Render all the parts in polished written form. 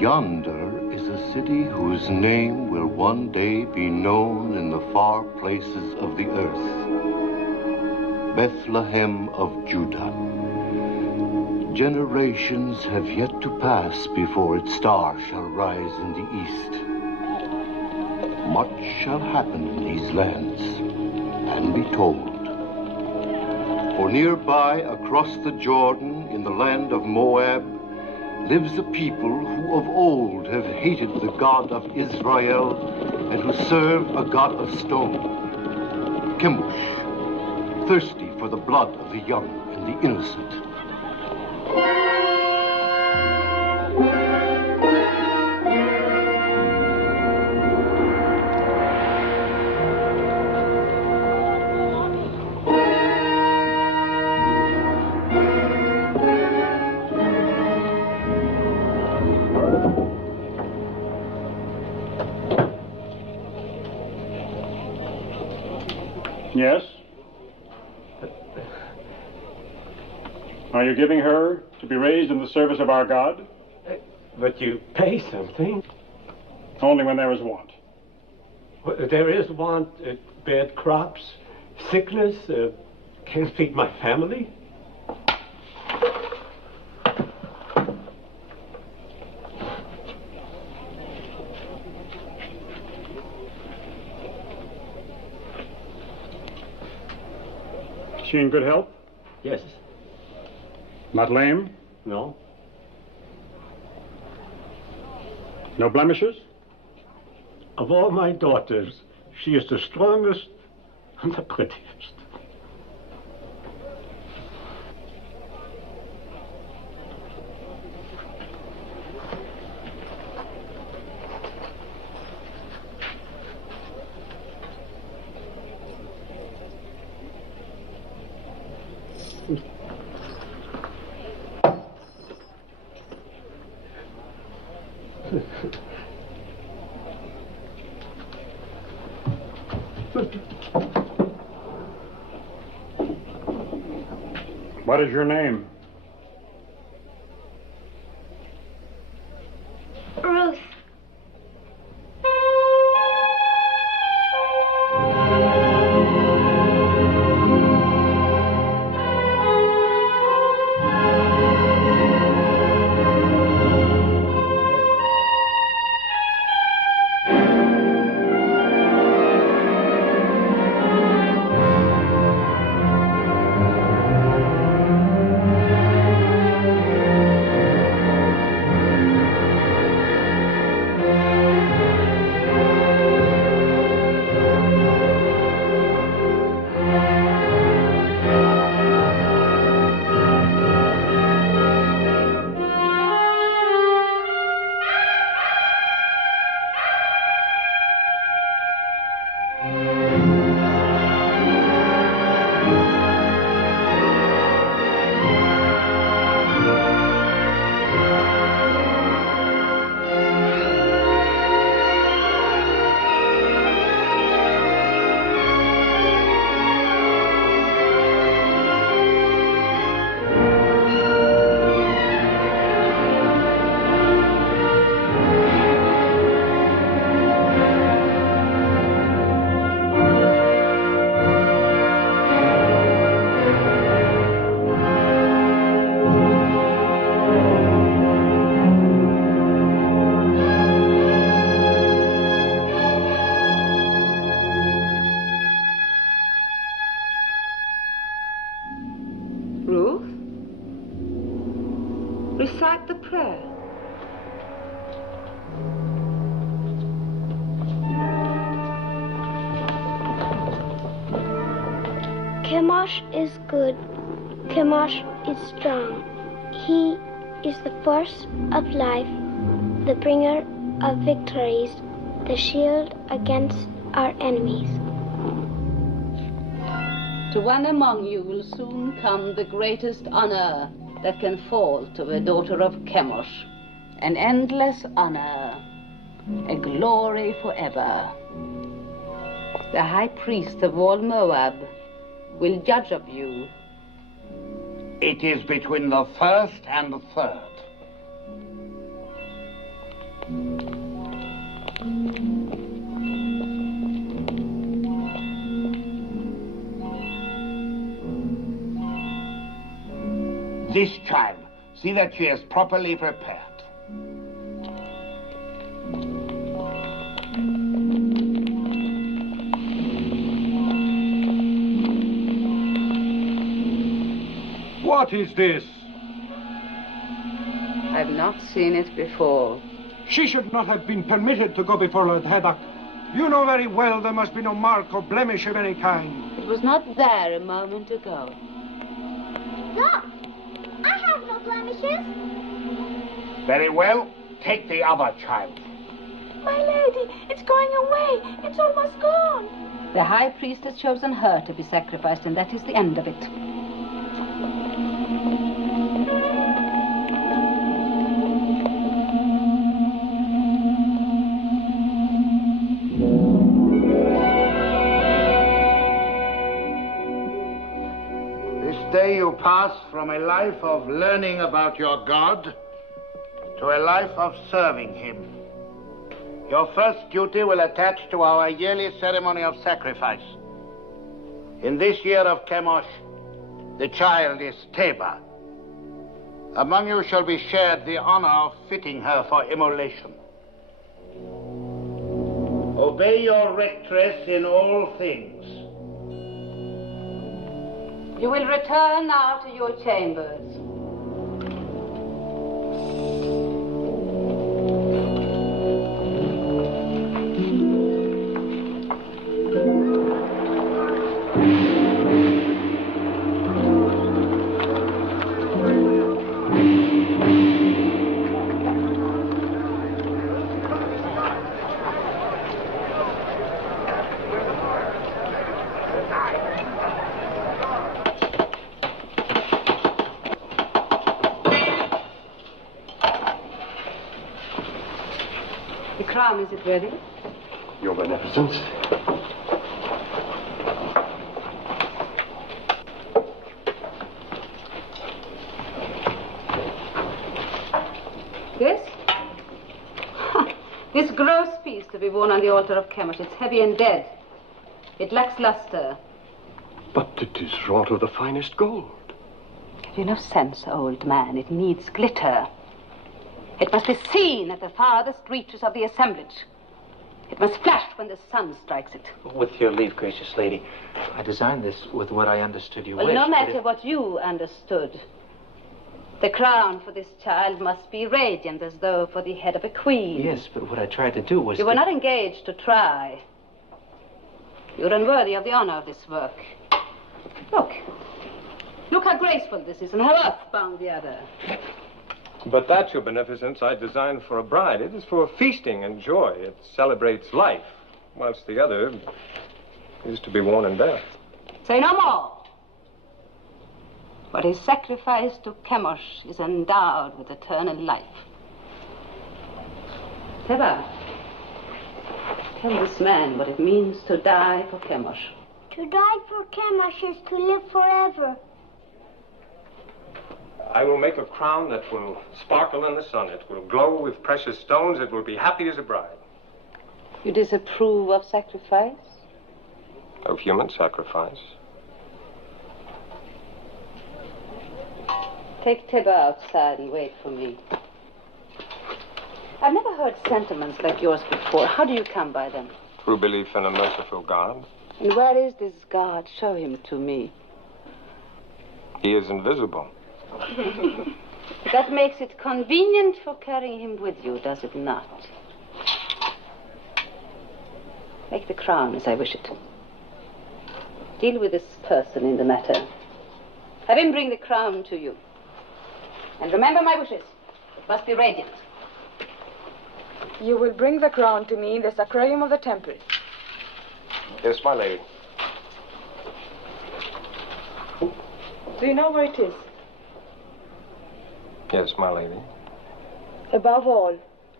Yonder is a city whose name will one day be known in the far places of the earth. Bethlehem of Judah. Generations have yet to pass before its star shall rise in the east. Much shall happen in these lands and be told. For nearby, across the Jordan, in the land of Moab, lives a people who of old have hated the God of Israel and who serve a God of stone, Chemosh, thirsty for the blood of the young and the innocent. Yes? Are you giving her to be raised in the service of our God? But you pay something. Only when there is want. Well, there is want, bad crops, sickness, can't feed my family. Is she in good health? Yes. Not lame? No. No blemishes? Of all my daughters, she is the strongest and the prettiest. What is your name? Ruth. Recite the prayer. Chemosh is good. Chemosh is strong. He is the force of life, the bringer of victories, the shield against our enemies. To one among you will soon come the greatest honor that can fall to the daughter of Chemosh. An endless honor, a glory forever. The high priest of all Moab will judge of you. It is between the first and the third. this child. See that she is properly prepared. What is this? I've not seen it before. She should not have been permitted to go before Lord Haddock. You know very well there must be no mark or blemish of any kind. It was not there a moment ago. Look! I have no blemishes. Very well. Take the other child. My lady, it's going away. It's almost gone. The high priest has chosen her to be sacrificed, and that is the end of it. Day you pass from a life of learning about your God to a life of serving him. Your first duty will attach to our yearly ceremony of sacrifice. In this year of Chemosh, the child is Teba. Among you shall be shared the honor of fitting her for immolation. Obey your rectress in all things. You will return now to your chambers. Is it ready? Your Beneficence. This? This gross piece to be worn on the altar of Chemosh. It's heavy and dead. It lacks luster. But it is wrought of the finest gold. Have you no sense, old man? It needs glitter. It must be seen at the farthest reaches of the assemblage. It must flash when the sun strikes it. With your leave, gracious lady, I designed this with what I understood you well, wished. No matter what you understood. The crown for this child must be radiant, as though for the head of a queen. Yes, but what I tried to do was You were not engaged to try. You're unworthy of the honor of this work. Look. Look how graceful this is and how earthbound the other. But that, Your Beneficence, I designed for a bride. It is for feasting and joy. It celebrates life, whilst the other is to be worn in death. Say no more. What is sacrificed to Chemosh is endowed with eternal life. Teba, tell this man what it means to die for Chemosh. To die for Chemosh is to live forever. I will make a crown that will sparkle in the sun. It will glow with precious stones. It will be happy as a bride. You disapprove of sacrifice? Of human sacrifice. Take Teba outside and wait for me. I've never heard sentiments like yours before. How do you come by them? Through belief in a merciful God. And where is this God? Show him to me. He is invisible. That makes it convenient for carrying him with you, does it not? Make the crown as I wish it. Deal with this person in the matter. Have him bring the crown to you. And remember my wishes. It must be radiant. You will bring the crown to me in the sacrarium of the temple. Yes, my lady. Do you know where it is? Yes, my lady. Above all,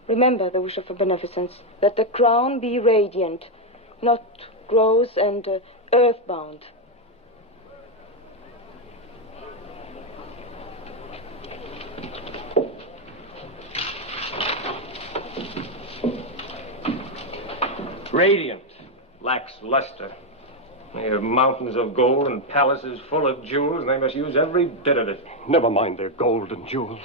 remember the wish of a beneficence, that the crown be radiant, not gross and earthbound. Radiant, lacks luster. They have mountains of gold and palaces full of jewels, and they must use every bit of it. Never mind their gold and jewels.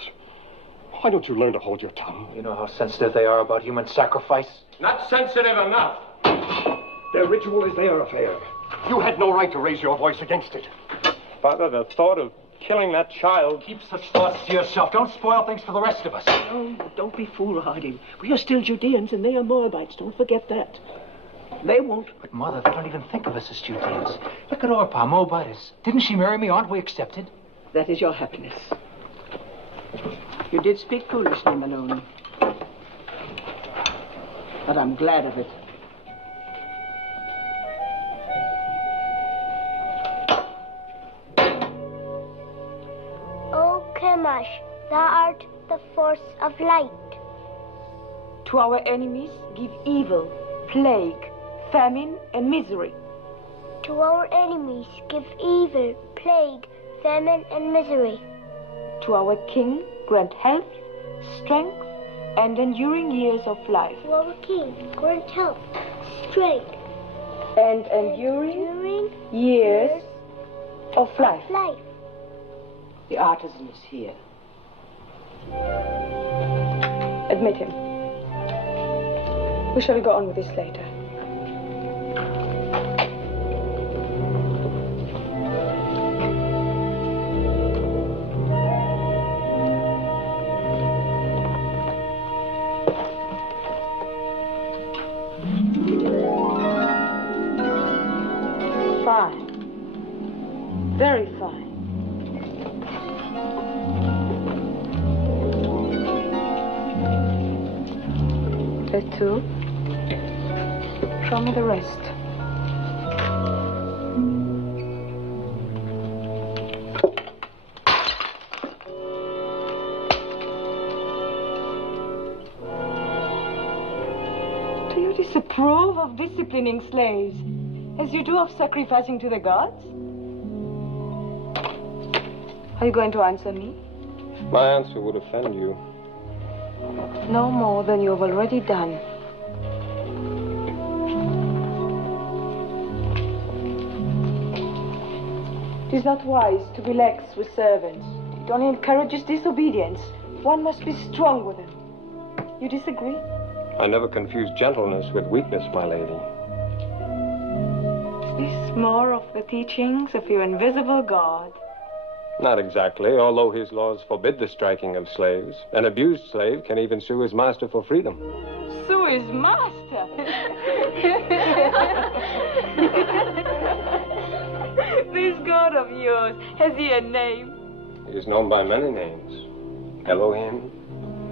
Why don't you learn to hold your tongue? You know how sensitive they are about human sacrifice? Not sensitive enough. Their ritual is their affair. You had no right to raise your voice against it. Father, the thought of killing that child... Keep such thoughts to yourself. Don't spoil things for the rest of us. Oh, don't be foolhardy. We are still Judeans and they are Moabites. Don't forget that. They won't. But, Mother, they don't even think of us as Judeans. Look at Orpah, Moabitess. Didn't she marry me? Aren't we accepted? That is your happiness. You did speak foolishly, Malone. But I'm glad of it. O Chemosh, thou art the force of light. To our enemies, give evil, plague, famine, and misery. To our enemies, give evil, plague, famine, and misery. To our king, grant health, strength, and enduring years of life. To our king, grant health, strength, and enduring years of life. The artisan is here. Admit him. We shall go on with this later. Fine. Very fine. That too. Show me the rest. Do you disapprove of disciplining slaves as you do of sacrificing to the gods? Are you going to answer me? My answer would offend you. No more than you have already done. It is not wise to be lax with servants. It only encourages disobedience. One must be strong with them. You disagree? I never confuse gentleness with weakness, my lady. Is this more of the teachings of your invisible God? Not exactly, although his laws forbid the striking of slaves. An abused slave can even sue his master for freedom. Sue his master? This God of yours, has he a name? He is known by many names. Elohim,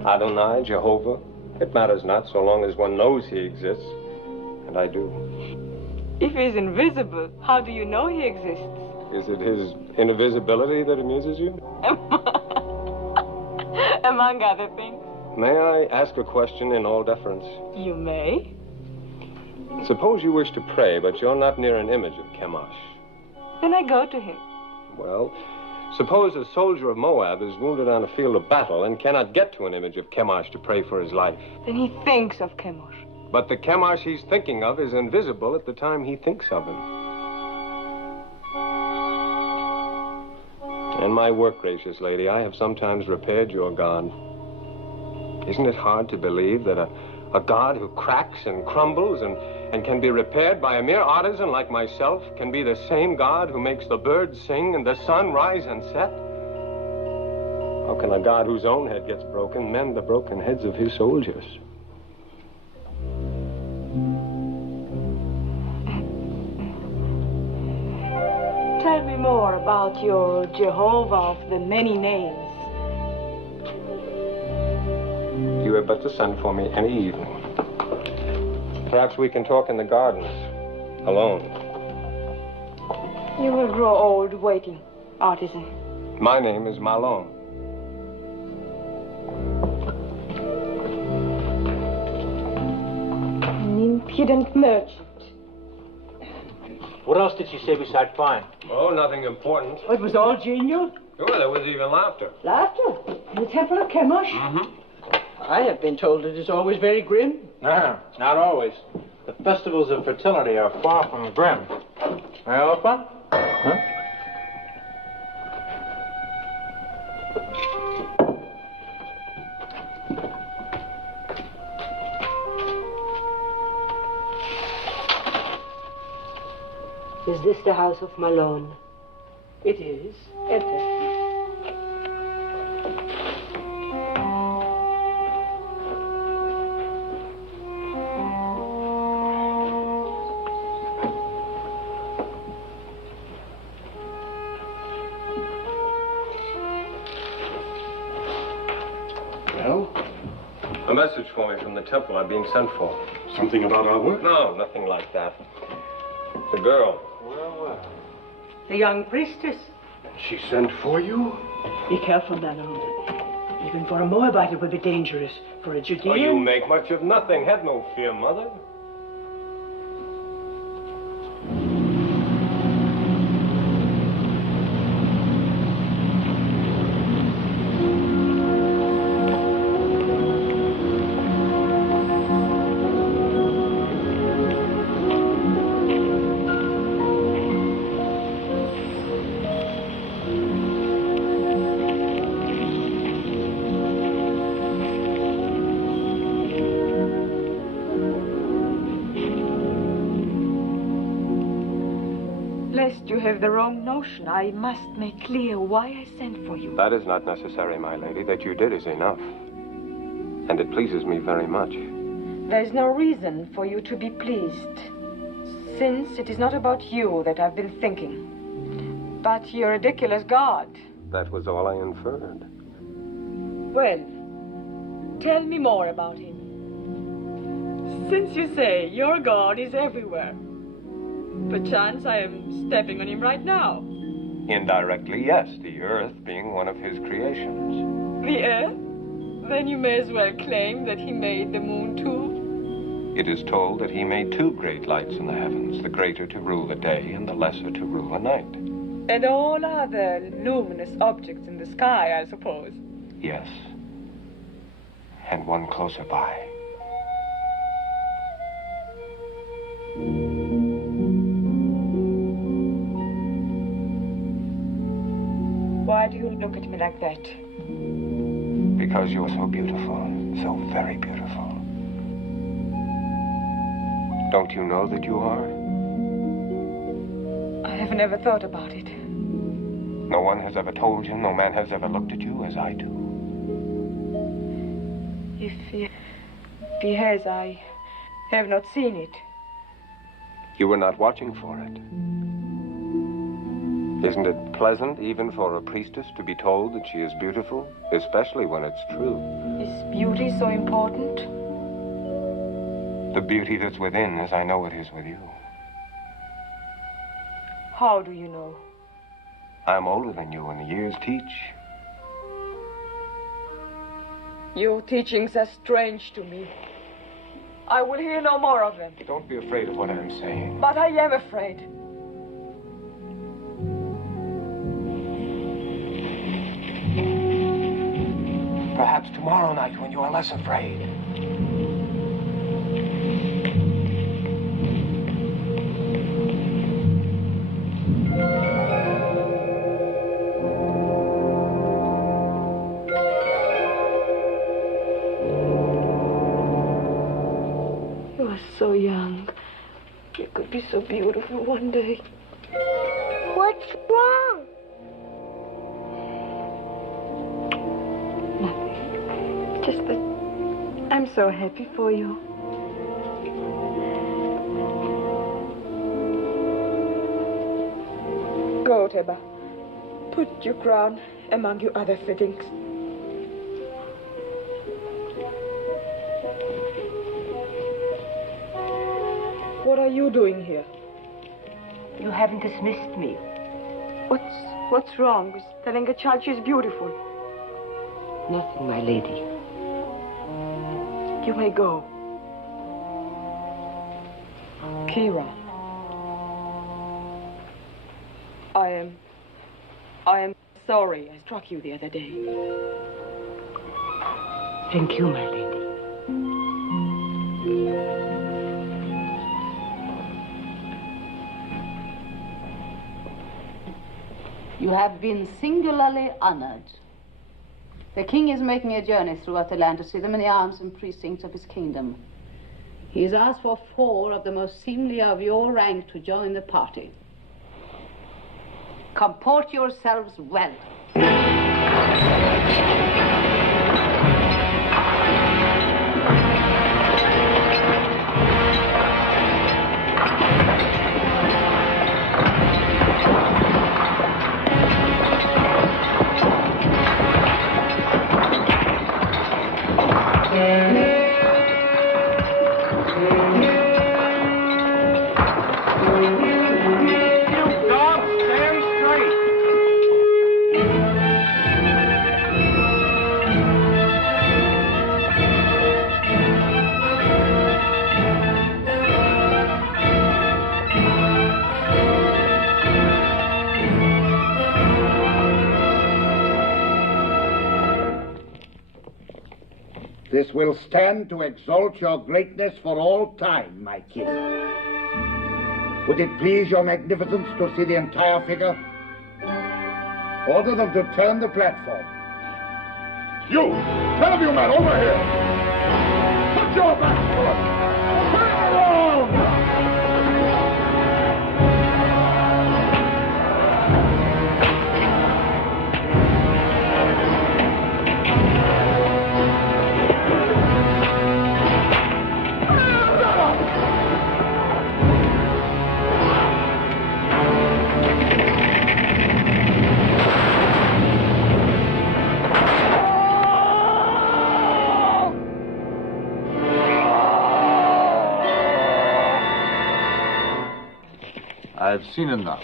Adonai, Jehovah. It matters not so long as one knows he exists. And I do. If he is invisible, how do you know he exists? Is it his invisibility that amuses you? Among other things. May I ask a question in all deference? You may. Suppose you wish to pray, but you're not near an image of Chemosh. Then I go to him. Well, suppose a soldier of Moab is wounded on a field of battle and cannot get to an image of Chemosh to pray for his life. Then he thinks of Chemosh. But the Chemosh he's thinking of is invisible at the time he thinks of him. In my work, gracious lady, I have sometimes repaired your God. Isn't it hard to believe that a God who cracks and crumbles and can be repaired by a mere artisan like myself can be the same God who makes the birds sing and the sun rise and set? How can a God whose own head gets broken mend the broken heads of his soldiers? Tell me more about your Jehovah of the many names. You had better send for me any evening. Perhaps we can talk in the gardens, alone. You will grow old waiting, artisan. My name is Malone. An impudent merchant. What else did she say besides fine? Oh, nothing important. It was all genial? Sure, there was even laughter. Laughter? In the temple of Chemosh? Mm-hmm. I have been told it is always very grim. No, not always. The festivals of fertility are far from grim. Alpha? Huh? Is this the house of Malone? It is. Enter. Well? A message for me from the temple. I'm being sent for. Something about our work? No, nothing like that. The girl. The young priestess. She sent for you? Be careful, Malone. Even for a Moabite, it would be dangerous. For a Judean... Oh, you make much of nothing. Have no fear, Mother. Lest you have the wrong notion, I must make clear why I sent for you. That is not necessary, my lady. That you did is enough. And it pleases me very much. There is no reason for you to be pleased, since it is not about you that I've been thinking, but your ridiculous God. That was all I inferred. Well, tell me more about him. Since you say your God is everywhere, perchance I am stepping on him right now. Indirectly, yes, the earth being one of his creations. The earth? Then you may as well claim that he made the moon too. It is told that he made two great lights in the heavens, the greater to rule the day and the lesser to rule the night. And all other luminous objects in the sky, I suppose. Yes. And one closer by. Why do you look at me like that? Because you're so beautiful, so very beautiful. Don't you know that you are? I have never thought about it. No one has ever told you, no man has ever looked at you as I do. If he has, I have not seen it. You were not watching for it. Isn't it pleasant, even for a priestess, to be told that she is beautiful, especially when it's true? Is beauty so important? The beauty that's within, as I know it is with you. How do you know? I'm older than you, and the years teach. Your teachings are strange to me. I will hear no more of them. Don't be afraid of what I'm saying. But I am afraid. Perhaps tomorrow night when you are less afraid. You are so young. You could be so beautiful one day. What's wrong? Nothing. Just that I'm so happy for you. Go, Teba. Put your crown among your other fittings. What are you doing here? You haven't dismissed me. What's wrong with telling a child she's beautiful? Nothing, my lady. You may go. Kira. I am sorry I struck you the other day. Thank you, my lady. You have been singularly honored. The king is making a journey throughout the land to see the many arms and precincts of his kingdom. He has asked for 4 of the most seemly of your rank to join the party. Comport yourselves well. This will stand to exalt your greatness for all time, my king. Would it please your magnificence to see the entire figure? Order them to turn the platform. You! 10 of you men, over here! Put your backs to us! Turn around! I've seen enough.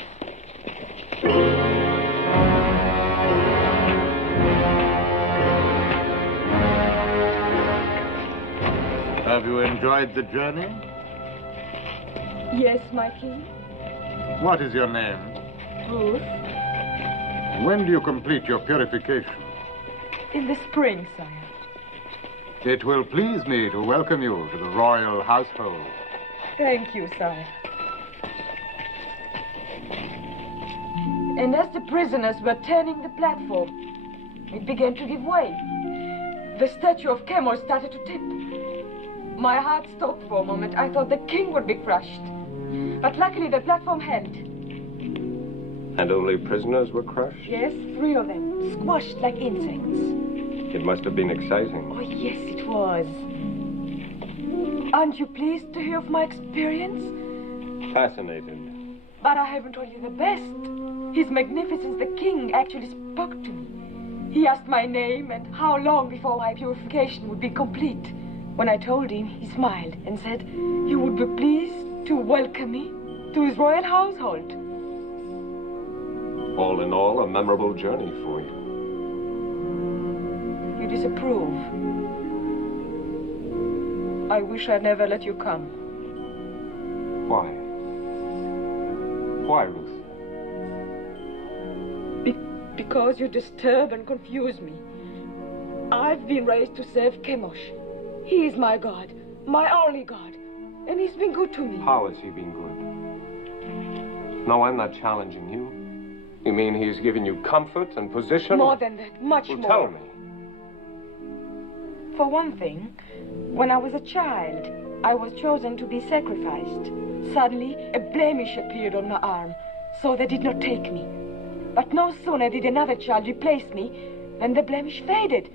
Have you enjoyed the journey? Yes, my king. What is your name? Ruth. When do you complete your purification? In the spring, sire. It will please me to welcome you to the royal household. Thank you, sire. And as the prisoners were turning the platform, it began to give way. The statue of Chemosh started to tip. My heart stopped for a moment. I thought the king would be crushed. But luckily the platform held. And only prisoners were crushed? Yes, 3 of them, squashed like insects. It must have been exciting. Oh, yes, it was. Aren't you pleased to hear of my experience? Fascinated. But I haven't told you the best. His Magnificence the King actually spoke to me. He asked my name and how long before my purification would be complete. When I told him, he smiled and said he would be pleased to welcome me to his royal household. All in all, a memorable journey for you. You disapprove. I wish I'd never let you come. Why? Why, Ruth? Because you disturb and confuse me. I've been raised to serve Chemosh. He is my God, my only God, and he's been good to me. How has he been good? No, I'm not challenging you. You mean he's given you comfort and position? More than that, much well, more. Tell me. For one thing, when I was a child, I was chosen to be sacrificed. Suddenly, a blemish appeared on my arm, so they did not take me. But no sooner did another child replace me than the blemish faded.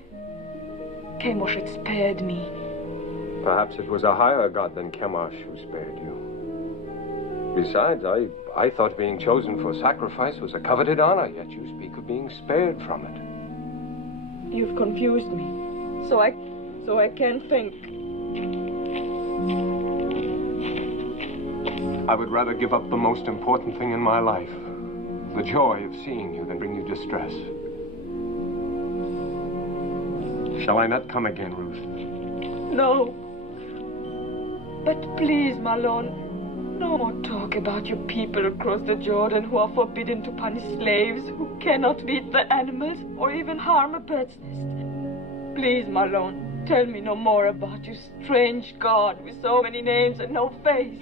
Chemosh had spared me. Perhaps it was a higher god than Chemosh who spared you. Besides, I thought being chosen for sacrifice was a coveted honor, yet you speak of being spared from it. You've confused me, so I can't think. I would rather give up the most important thing in my life, the joy of seeing you, than bring you distress. Shall I not come again, Ruth? No. But please, my lord, no more talk about your people across the Jordan who are forbidden to punish slaves, who cannot beat the animals or even harm a bird's nest. Please, my lord, tell me no more about your strange God with so many names and no face.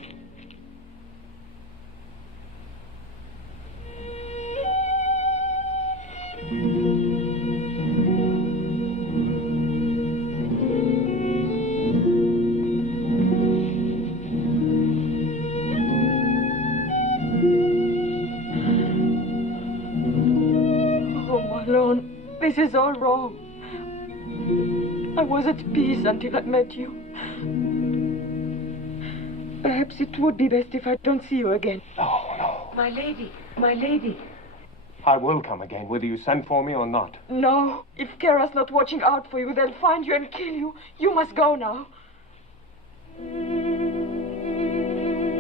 This is all wrong. I was at peace until I met you. Perhaps it would be best if I don't see you again. No. My lady, my lady. I will come again, whether you send for me or not. No. If Kara's not watching out for you, they'll find you and kill you. You must go now.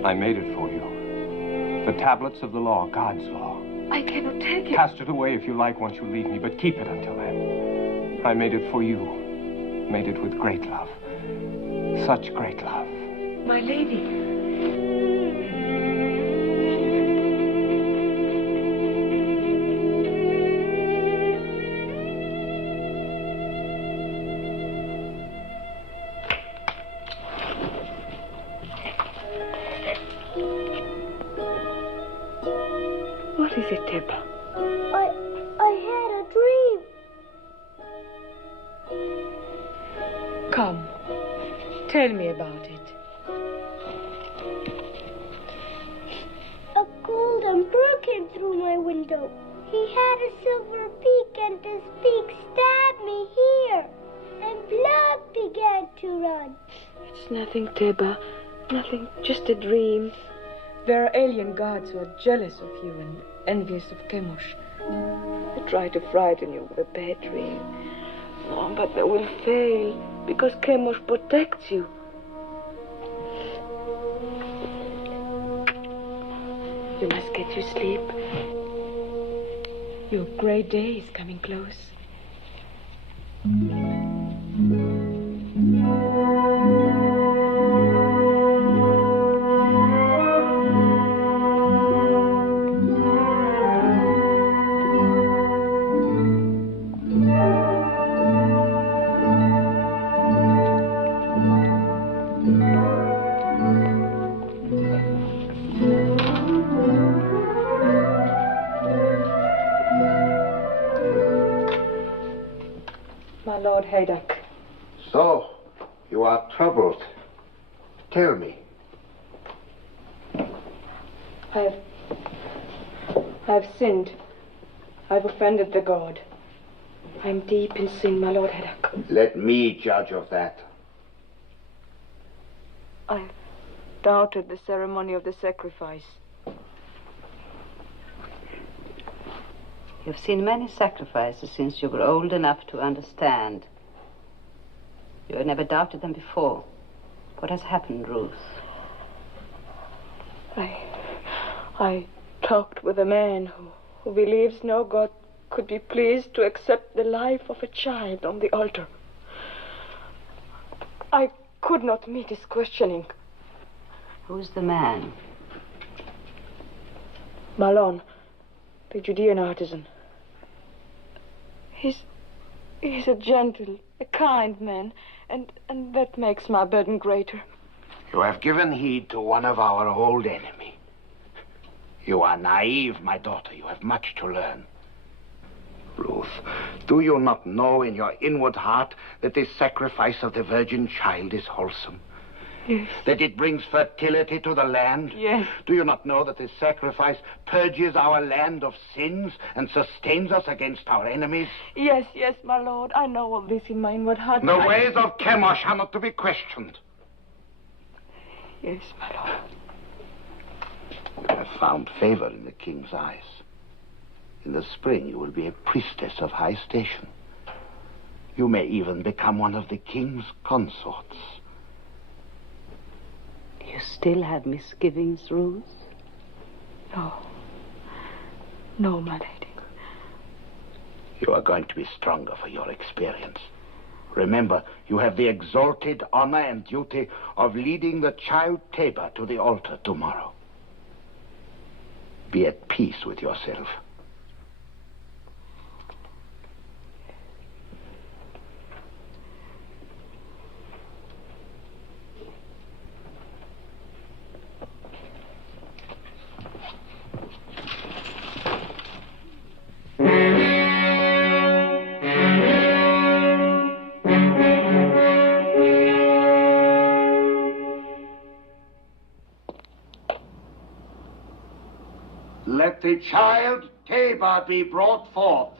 I made it for you. The tablets of the law, God's law. I cannot take it. Cast it away if you like once you leave me, but keep it until then. I made it for you. Made it with great love. Such great love. My lady. What is it, Teba? I had a dream. Come. Tell me about it. A golden bird came through my window. He had a silver beak, and his beak stabbed me here. And blood began to run. It's nothing, Teba. Nothing, just a dream. There are alien gods who are jealous of you and envious of Chemosh. They try to frighten you with a bad dream. Oh, but they will fail, because Chemosh protects you. You must get your sleep. Your great day is coming close. My Lord Haydock. So, you are troubled. Tell me. I have sinned. I've offended the god. I'm deep in sin, my Lord Haydock. Let me judge of that. I've doubted the ceremony of the sacrifice. You've seen many sacrifices since you were old enough to understand. You had never doubted them before. What has happened, Ruth? I talked with a man who believes no god could be pleased to accept the life of a child on the altar. I could not meet his questioning. Who's the man? Malon, the Judean artisan. He's a gentle, a kind man, and that makes my burden greater. You have given heed to one of our old enemy. You are naive, my daughter. You have much to learn. Ruth, do you not know in your inward heart that this sacrifice of the virgin child is wholesome? Yes. That it brings fertility to the land? Yes. Do you not know that this sacrifice purges our land of sins and sustains us against our enemies? Yes, my lord. I know all this in my inward heart. The ways of Chemosh are not to be questioned. Yes, my lord. You have found favor in the king's eyes. In the spring, you will be a priestess of high station. You may even become one of the king's consorts. You still have misgivings, Ruth? No, my lady. You are going to be stronger for your experience. Remember, you have the exalted honor and duty of leading the child Teba to the altar tomorrow. Be at peace with yourself. Let the child Teba be brought forth.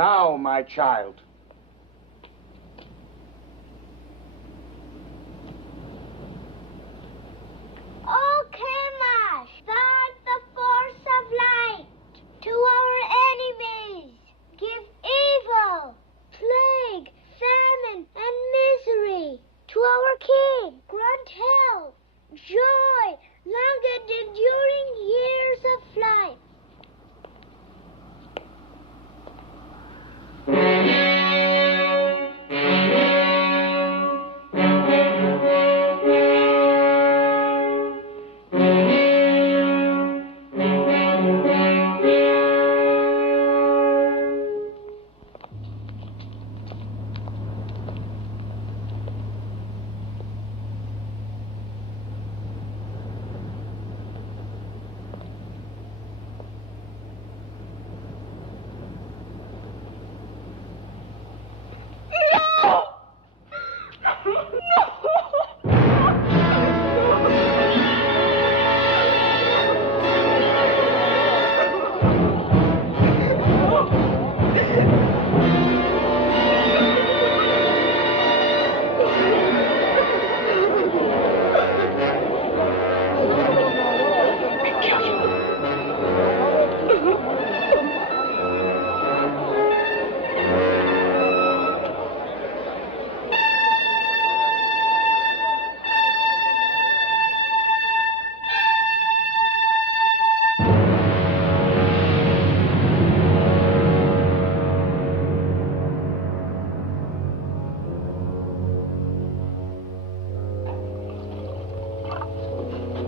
Now, my child. O Kemash, thou art the force of light. To our enemies, give evil, plague, famine, and misery. To our king, grant health, joy, long and enduring years of life.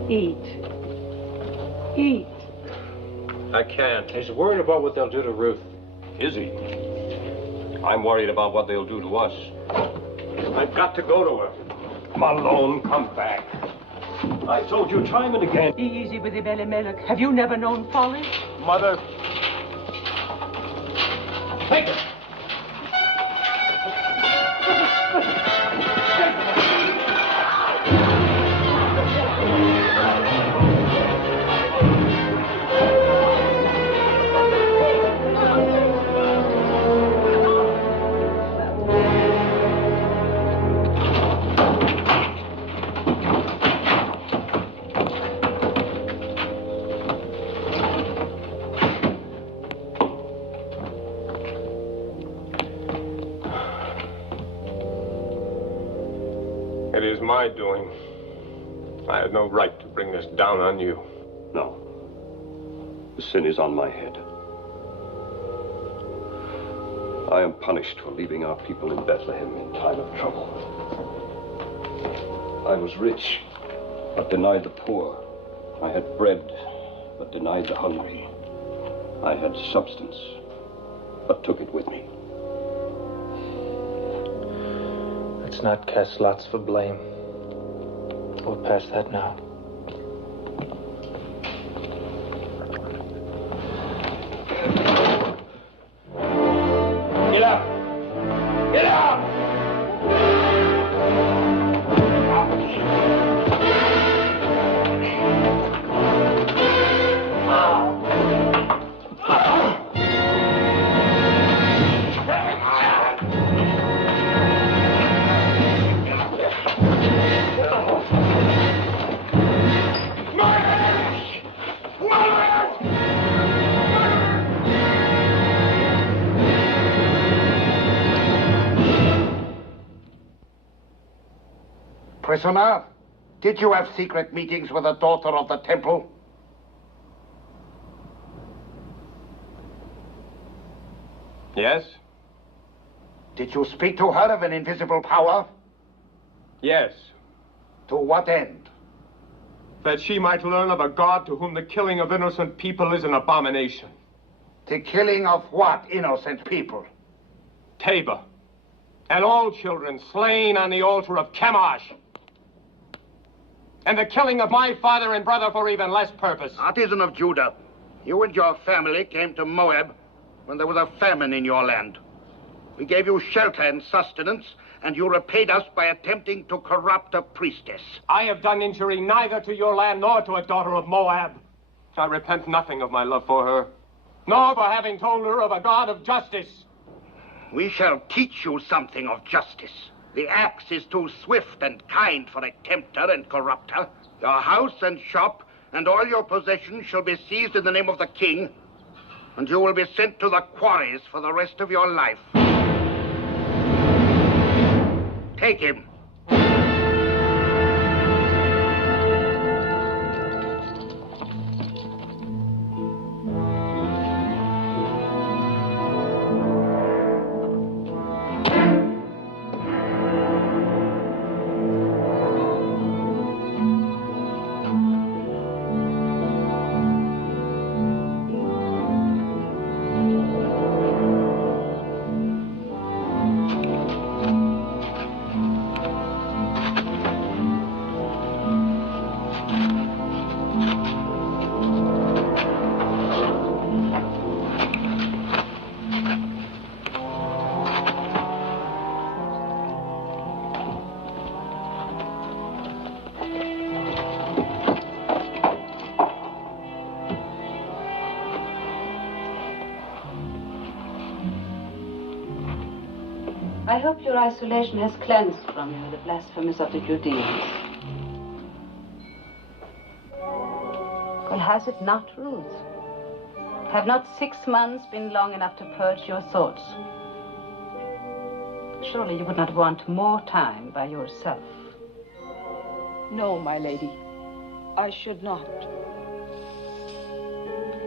Eat. Eat. I can't. He's worried about what they'll do to Ruth. Is he? I'm worried about what they'll do to us. I've got to go to her. Malone, come back. I told you time and again. Be easy with him, Elimelech. Have you never known folly? Mother. Take it. It is my doing. I had no right to bring this down on you. No. The sin is on my head. I am punished for leaving our people in Bethlehem in time of trouble. I was rich, but denied the poor. I had bread, but denied the hungry. I had substance, but took it with me. Let's not cast lots for blame. We're past that now. Get out! Get out! Prisoner, did you have secret meetings with the daughter of the temple? Yes? Did you speak to her of an invisible power? Yes. To what end? That she might learn of a God to whom the killing of innocent people is an abomination. The killing of what innocent people? Tabor. And all children slain on the altar of Chemosh. And the killing of my father and brother for even less purpose. Artisan of Judah, you and your family came to Moab when there was a famine in your land. We gave you shelter and sustenance, and you repaid us by attempting to corrupt a priestess. I have done injury neither to your land nor to a daughter of Moab. I repent nothing of my love for her, nor for having told her of a God of justice. We shall teach you something of justice. The axe is too swift and kind for a tempter and corrupter. Your house and shop and all your possessions shall be seized in the name of the king, and you will be sent to the quarries for the rest of your life. Take him. I hope your isolation has cleansed from you the blasphemies of the Judeans. Well, has it not, Ruth? Have not 6 months been long enough to purge your thoughts? Surely you would not want more time by yourself. No, my lady. I should not.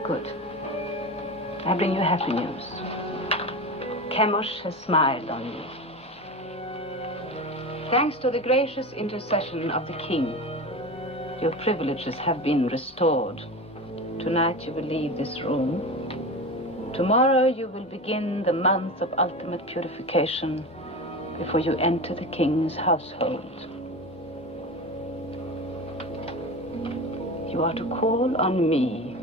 Good. I bring you happy news. Chemosh has smiled on you. Thanks to the gracious intercession of the king, your privileges have been restored. Tonight you will leave this room. Tomorrow you will begin the month of ultimate purification before you enter the king's household. You are to call on me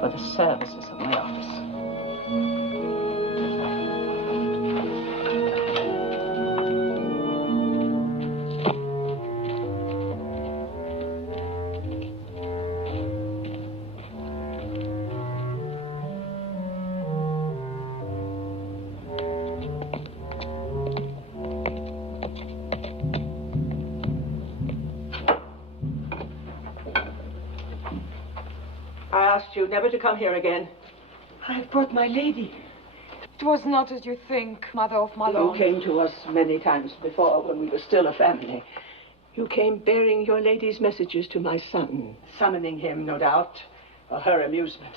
for the services of my office. I asked you never to come here again. I brought my lady. It was not as you think, Mother of Malone. You came to us many times before when we were still a family. You came bearing your lady's messages to my son, summoning him, no doubt, for her amusement.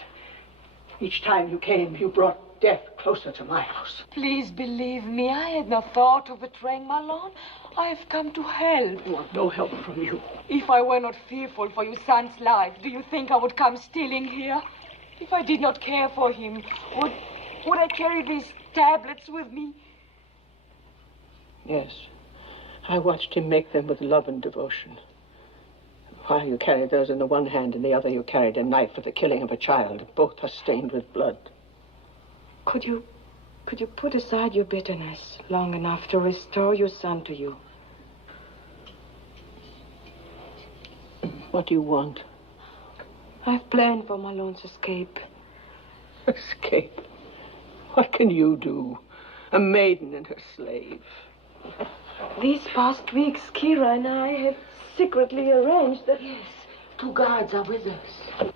Each time you came, you brought death closer to my house. Please believe me, I had no thought of betraying Malone. I have come to help. I want no help from you. If I were not fearful for your son's life, do you think I would come stealing here? If I did not care for him, would I carry these tablets with me? Yes. I watched him make them with love and devotion. While you carried those in the one hand, in the other you carried a knife for the killing of a child. Both are stained with blood. Could you put aside your bitterness long enough to restore your son to you? What do you want? I've planned for Malone's escape. Escape? What can you do? A maiden and her slave. These past weeks, Kira and I have secretly arranged that... Yes, 2 guards are with us.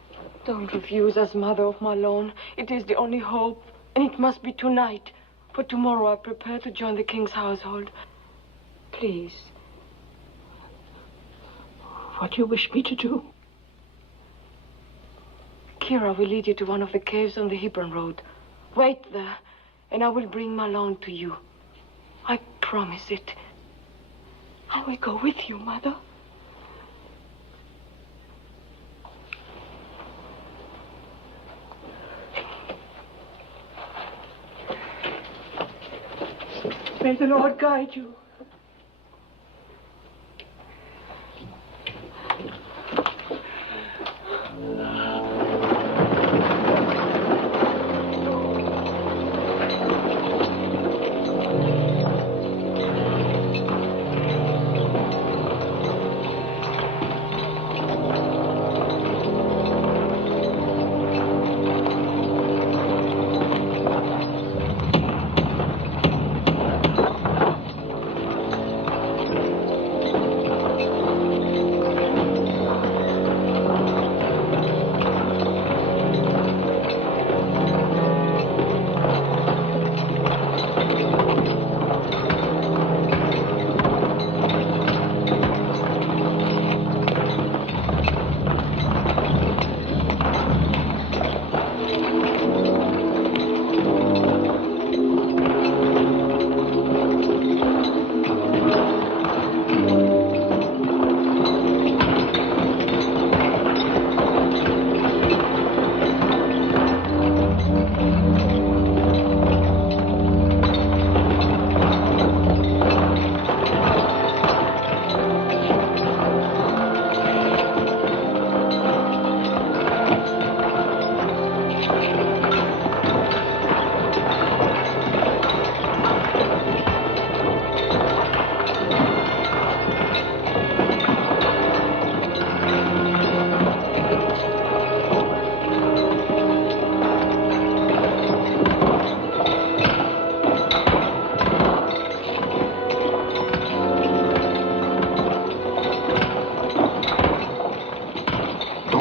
Don't refuse us, Mother of Malone. It is the only hope, and it must be tonight. For tomorrow I prepare to join the king's household. Please. What do you wish me to do? Kira will lead you to one of the caves on the Hebron Road. Wait there, and I will bring Malone to you. I promise it. I will go with you, Mother. May the Lord guide you.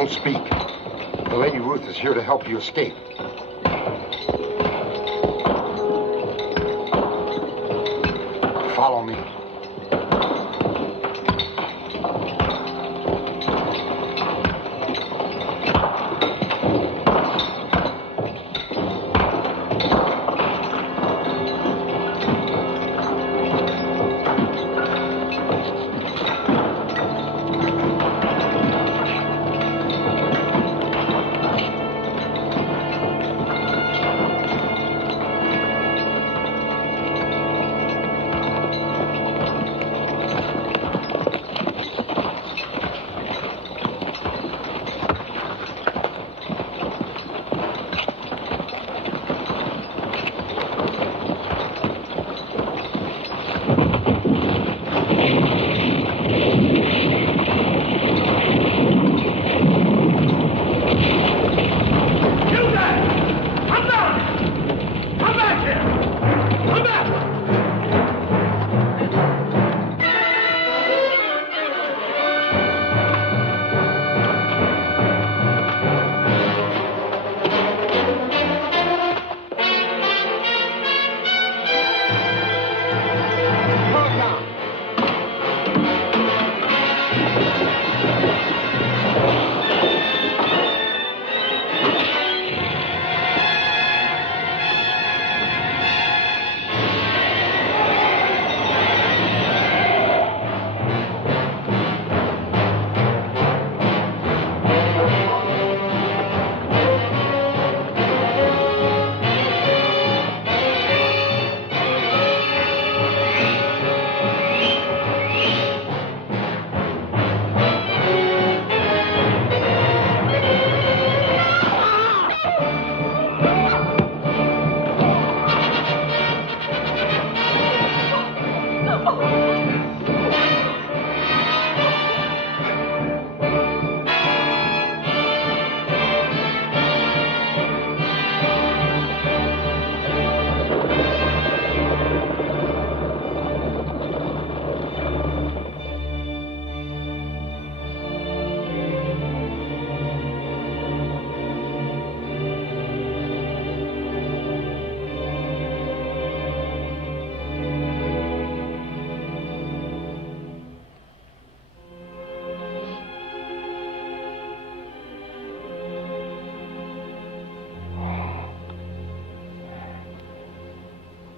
Don't speak. The Lady Ruth is here to help you escape. Follow me.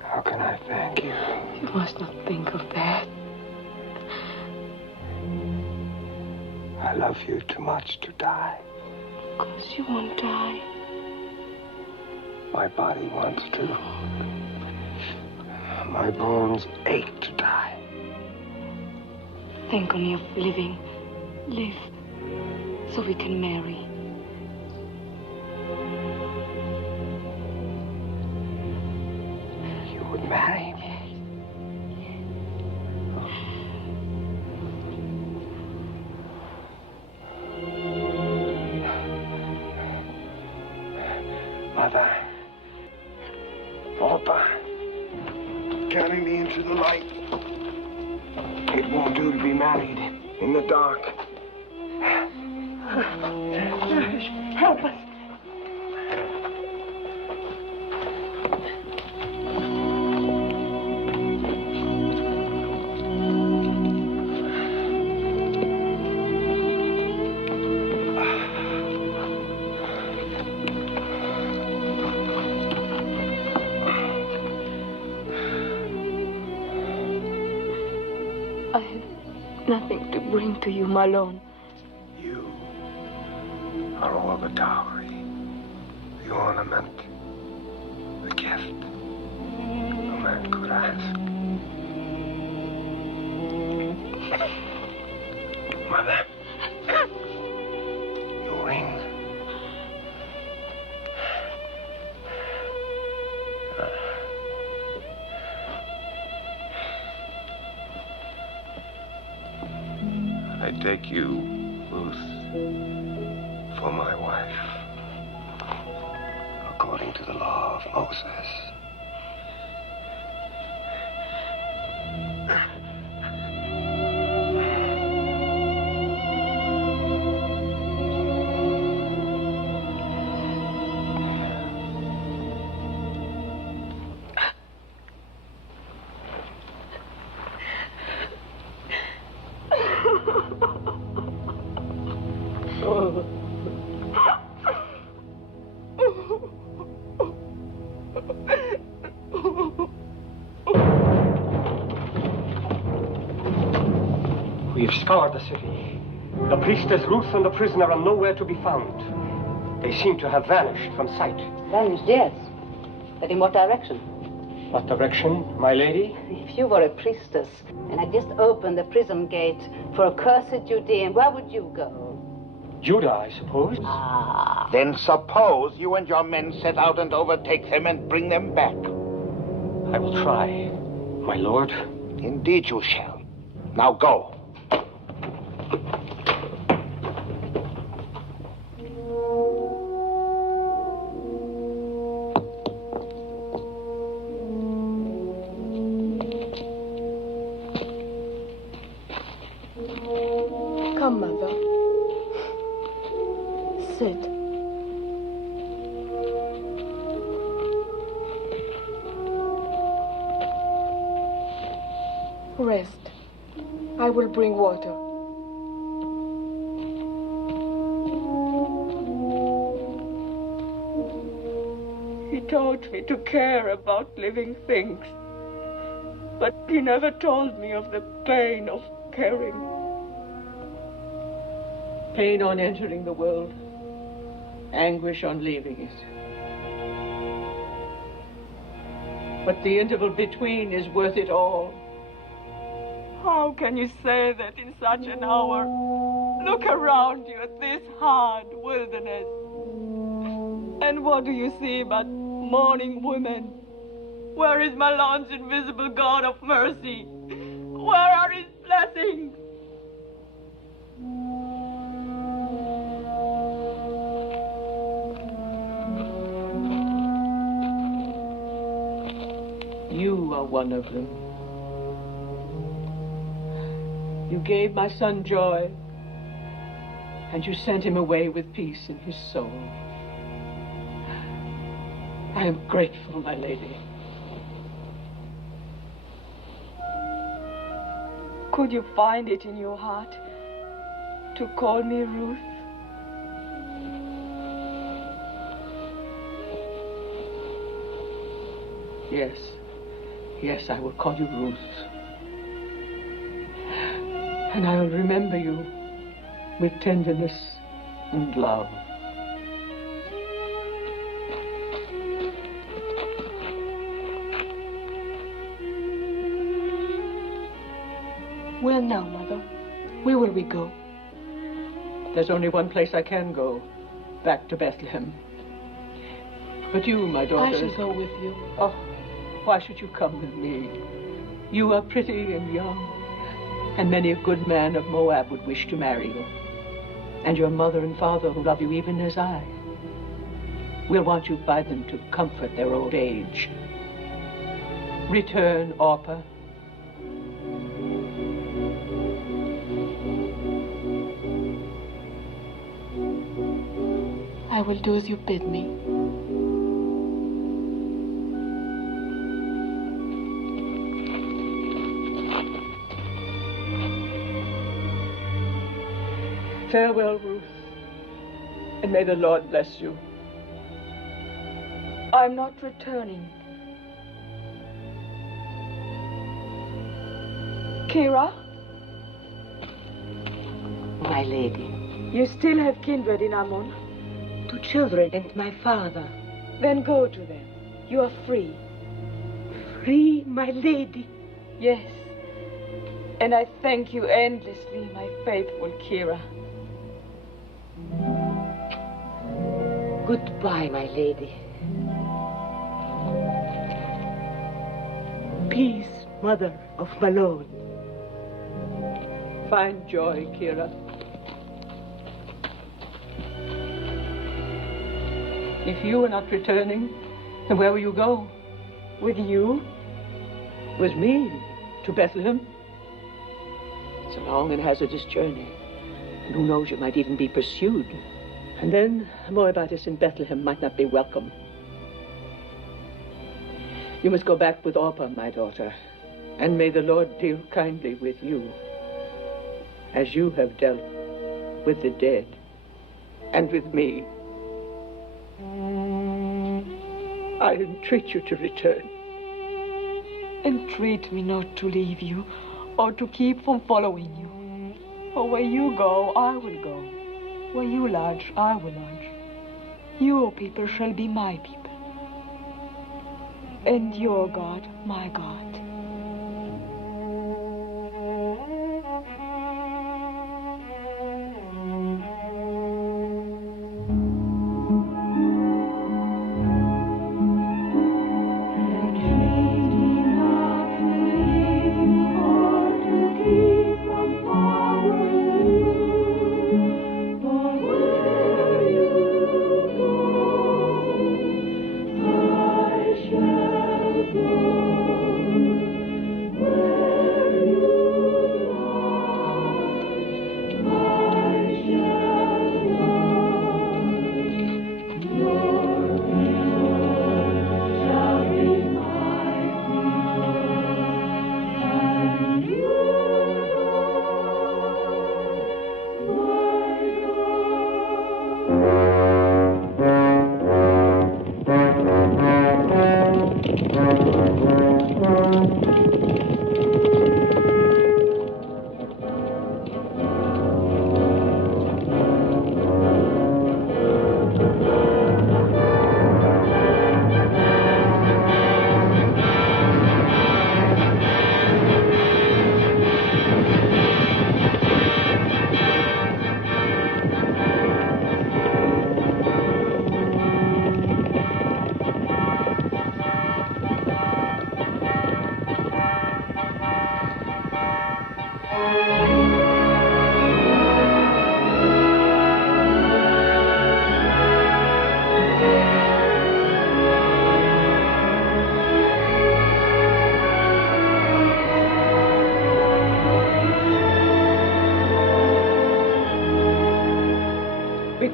How can I thank you? You must not think of that. I love you too much to die. Of course you won't die. My body wants to. My bones ache to die. Think only of living. Live. So we can marry. You would marry me? Mother. Papa. Carry me into the light. It won't do to be married in the dark. Help us. I have nothing to bring to you, Malone. You are all the dowry, the ornament, the gift a man could ask. Mother, your ring. I take you, Ruth, for my wife, according to the law of Moses. We've scoured the city. The priestess Ruth and the prisoner are nowhere to be found. They seem to have vanished from sight. Vanished, yes. But in what direction? What direction, my lady? If you were a priestess and had just opened the prison gate for a cursed Judean, where would you go? Judah, I suppose. Ah. Then suppose you and your men set out and overtake them and bring them back. I will try, my lord. Indeed you shall. Now go. Come, Mother. Sit. Rest. I will bring water. He taught me to care about living things, but he never told me of the pain of caring. Pain on entering the world, anguish on leaving it. But the interval between is worth it all. How can you say that in such an hour? Look around you at this hard wilderness. And what do you see but mourning women? Where is Malon's invisible God of mercy? Where are his blessings? You are one of them. You gave my son joy, and you sent him away with peace in his soul. I am grateful, my lady. Could you find it in your heart to call me Ruth? Yes. Yes, I will call you Ruth. And I will remember you with tenderness and love. Where now, Mother? Where will we go? There's only one place I can go, back to Bethlehem. But you, my daughter... I shall go with you. Oh, why should you come with me? You are pretty and young, and many a good man of Moab would wish to marry you. And your mother and father who love you even as I will want you by them to comfort their old age. Return, Orpah. I will do as you bid me. Farewell, Ruth, and may the Lord bless you. I'm not returning. Kira? My lady. You still have kindred in Ammon? 2 children and my father. Then go to them. You are free. Free, my lady? Yes. And I thank you endlessly, my faithful Kira. Goodbye, my lady. Peace, mother of Malone. Find joy, Kira. If you are not returning, then where will you go? With you? With me? To Bethlehem? It's a long and hazardous journey. And who knows, you might even be pursued. And then a Moabitess in Bethlehem might not be welcome. You must go back with Orpah, my daughter. And may the Lord deal kindly with you, as you have dealt with the dead. and with me. I entreat you to return. Entreat me not to leave you, or to keep from following you. For where you go, I will go. Where you lodge, I will lodge. Your people shall be my people, and your God, my God.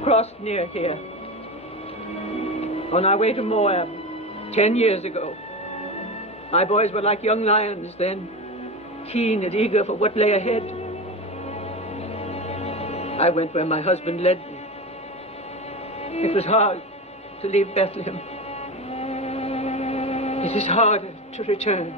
Crossed near here on our way to Moab 10 years ago. My boys were like young lions then, keen and eager for what lay ahead. I went where my husband led me. It was hard to leave Bethlehem. It is harder to return.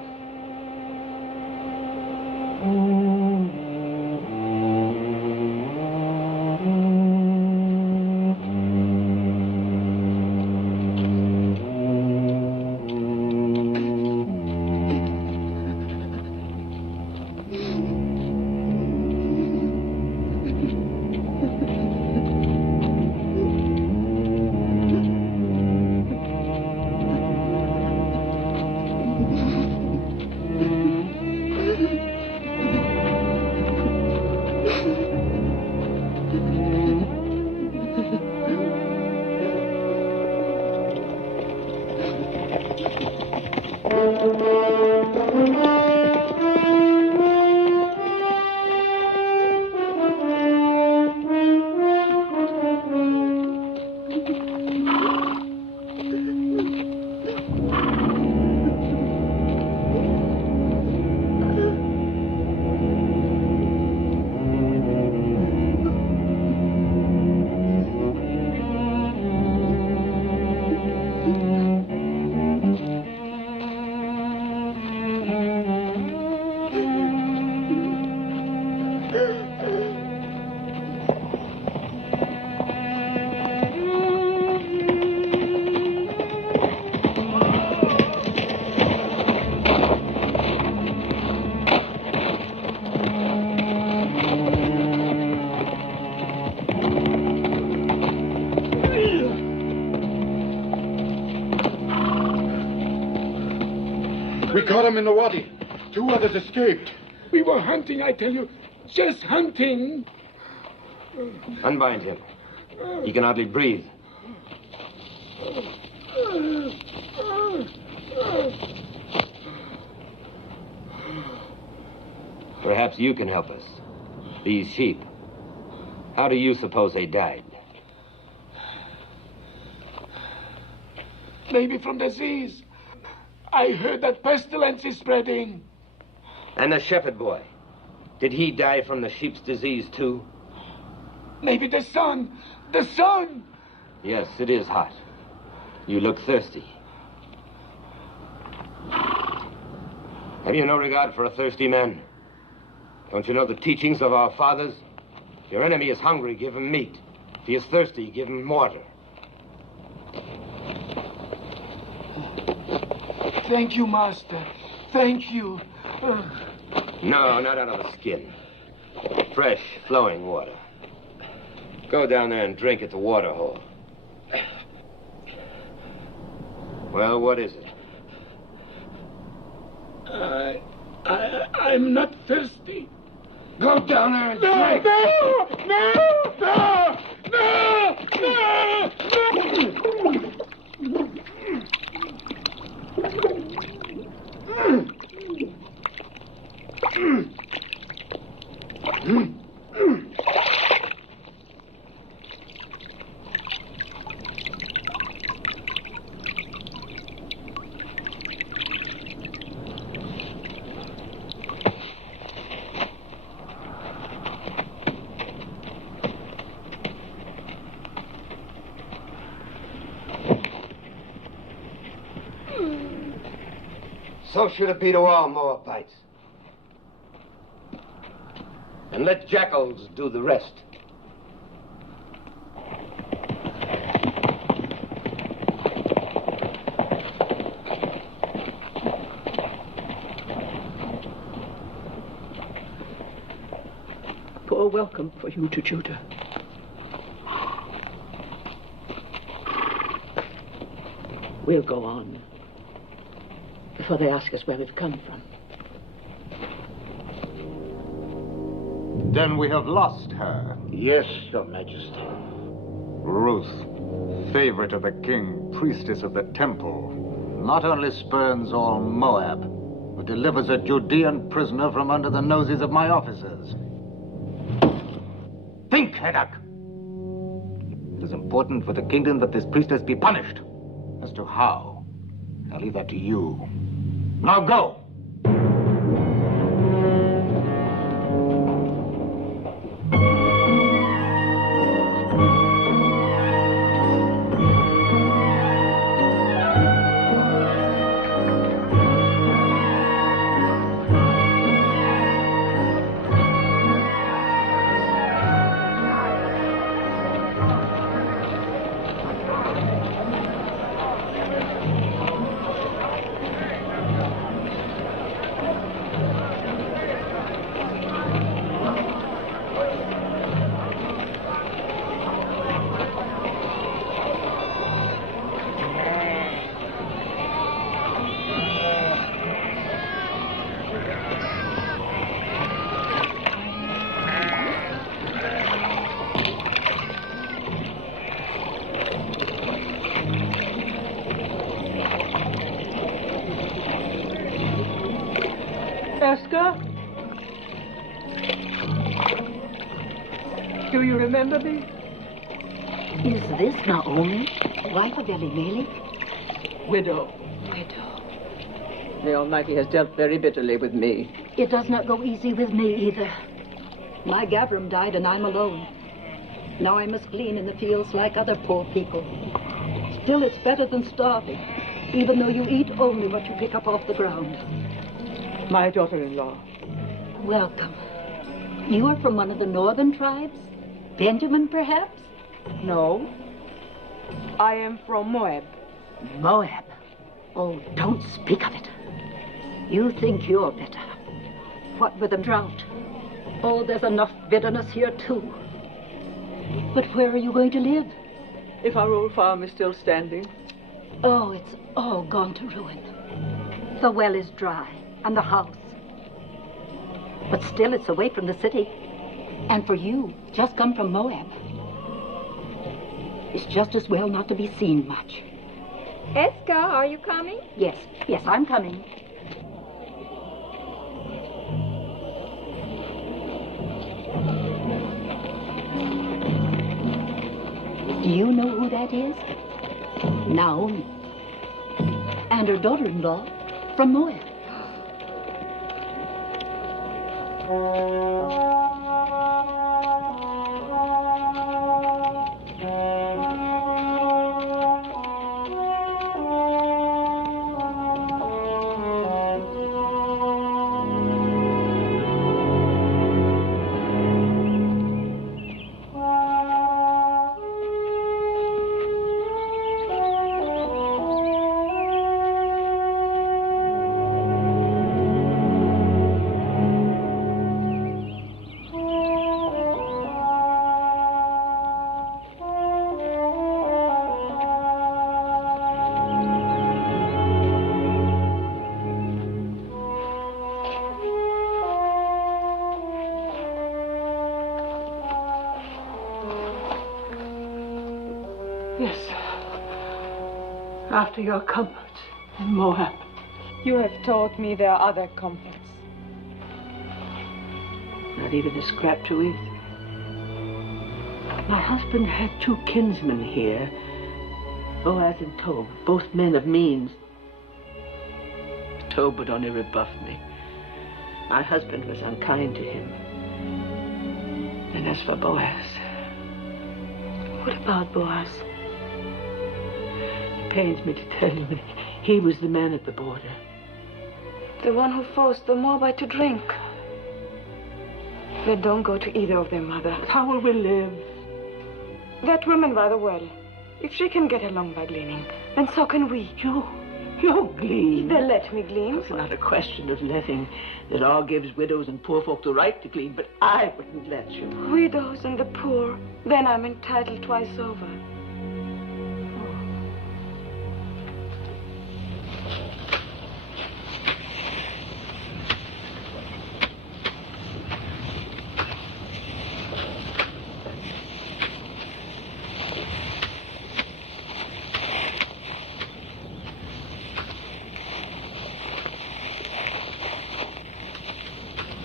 We caught him in the wadi. 2 others escaped. We were hunting, I tell you. Just hunting. Unbind him. He can hardly breathe. Perhaps you can help us. These sheep. How do you suppose they died? Maybe from disease. I heard that pestilence is spreading. And the shepherd boy. Did he die from the sheep's disease too? Maybe the sun. The sun! Yes, it is hot. You look thirsty. Have you no regard for a thirsty man? Don't you know the teachings of our fathers? If your enemy is hungry, give him meat. If he is thirsty, give him water. Thank you, Master. Thank you. No, not out of the skin. Fresh, flowing water. Go down there and drink at the water hole. Well, what is it? I'm not thirsty. Go down there and No, drink. So should it be to all Moabites. And let jackals do the rest. Poor welcome for you to Judah. We'll go on before they ask us where we've come from. Then we have lost her. Yes, Your Majesty. Ruth, favorite of the king, priestess of the temple, not only spurns all Moab, but delivers a Judean prisoner from under the noses of my officers. Think, Heddak! It is important for the kingdom that this priestess be punished. As to how, I'll leave that to you. Now go! Esther? Do you remember me? Is this Naomi, wife of Elimelech? Widow. Widow. The Almighty has dealt very bitterly with me. It does not go easy with me either. My Gavram died and I'm alone. Now I must glean in the fields like other poor people. Still, it's better than starving, even though you eat only what you pick up off the ground. My daughter-in-law. Welcome. You are from one of the northern tribes? Benjamin, perhaps? No. I am from Moab. Moab? Oh, don't speak of it. You think you're better. What with the drought? Oh, there's enough bitterness here, too. But where are you going to live? If our old farm is still standing. Oh, it's all gone to ruin. The well is dry, and the house. But still, it's away from the city. And for you, just come from Moab. It's just as well not to be seen much. Eska, are you coming? Yes, I'm coming. Do you know who that is? Naomi. And her daughter-in-law from Moab. Yes. After your comforts in Moab. You have taught me there are other comforts. Not even a scrap to eat. My husband had 2 kinsmen here, Boaz and Tob, both men of means. Tob would only rebuff me. My husband was unkind to him. And as for Boaz... What about Boaz? It pains me to tell you that he was the man at the border. The one who forced the Moabite to drink. Then don't go to either of them, Mother. How will we live? That woman by the well. If she can get along by gleaning, then so can we. You glean. They'll let me glean. It's not a question of letting. The law gives widows and poor folk the right to glean, but I wouldn't let you. Widows and the poor. Then I'm entitled twice over.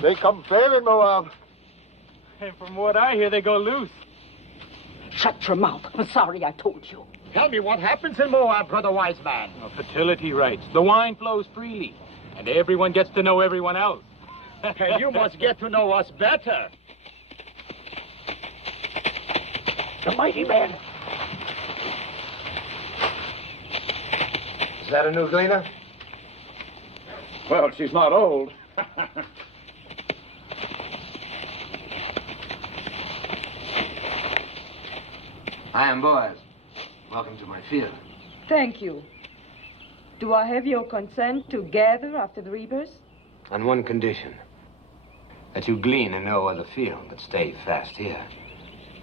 They come fair in Moab. And from what I hear, they go loose. Shut your mouth. I'm sorry I told you. Tell me what happens in Moab, brother wise man. Fertility rights. The wine flows freely, and everyone gets to know everyone else. And you must get to know us better. The mighty man. Is that a new gleaner? Well, she's not old. I am Boaz. Welcome to my field. Thank you. Do I have your consent to gather after the reapers? On one condition. That you glean in no other field, but stay fast here.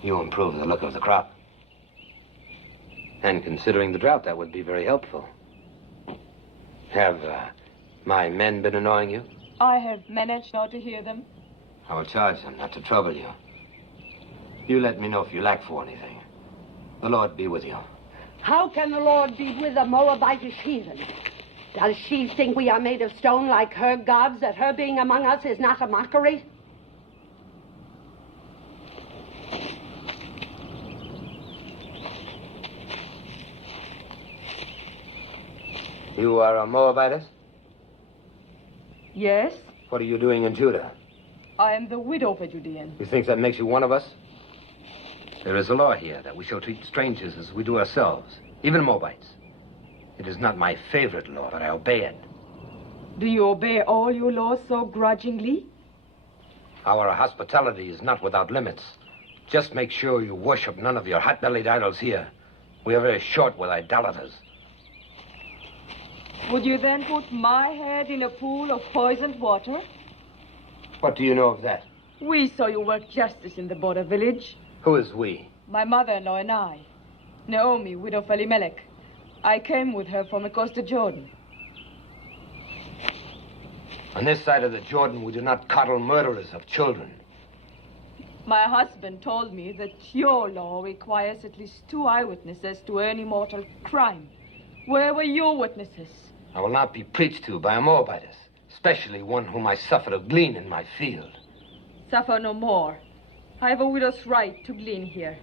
You improve the look of the crop. And considering the drought, that would be very helpful. Have my men been annoying you? I have managed not to hear them. I will charge them not to trouble you. You let me know if you lack for anything. The Lord be with you. How can the Lord be with a Moabitish heathen? Does she think we are made of stone like her gods, that her being among us is not a mockery? You are a Moabitess? Yes, What are you doing in Judah? I am the widow of a Judean. You think that makes you one of us? There is a law here that we shall treat strangers as we do ourselves, even Moabites. It is not my favorite law, but I obey it. Do you obey all your laws so grudgingly? Our hospitality is not without limits. Just make sure you worship none of your hot-bellied idols here. We are very short with idolaters. Would you then put my head in a pool of poisoned water? What do you know of that? We saw you work justice in the border village. Who is we? My mother-in-law and I. Naomi, widow of Elimelech. I came with her from across the Jordan. On this side of the Jordan, we do not coddle murderers of children. My husband told me that your law requires at least 2 eyewitnesses to any mortal crime. Where were your witnesses? I will not be preached to by a Moabitess, especially one whom I suffer to glean in my field. Suffer no more. I have a widow's right to glean here.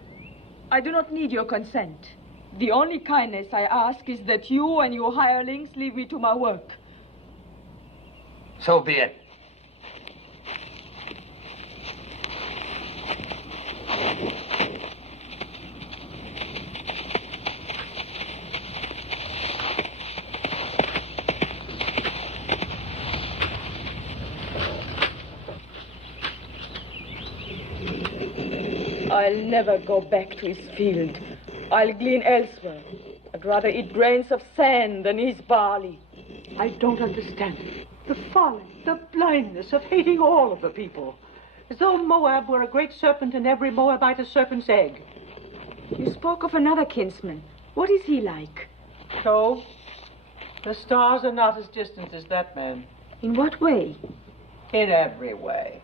I do not need your consent. The only kindness I ask is that you and your hirelings leave me to my work. So be it. I'll never go back to his field. I'll glean elsewhere. I'd rather eat grains of sand than his barley. I don't understand it. The folly, the blindness of hating all of the people. As though Moab were a great serpent and every Moabite a serpent's egg. You spoke of another kinsman. What is he like? So, the stars are not as distant as that man. In what way? In every way.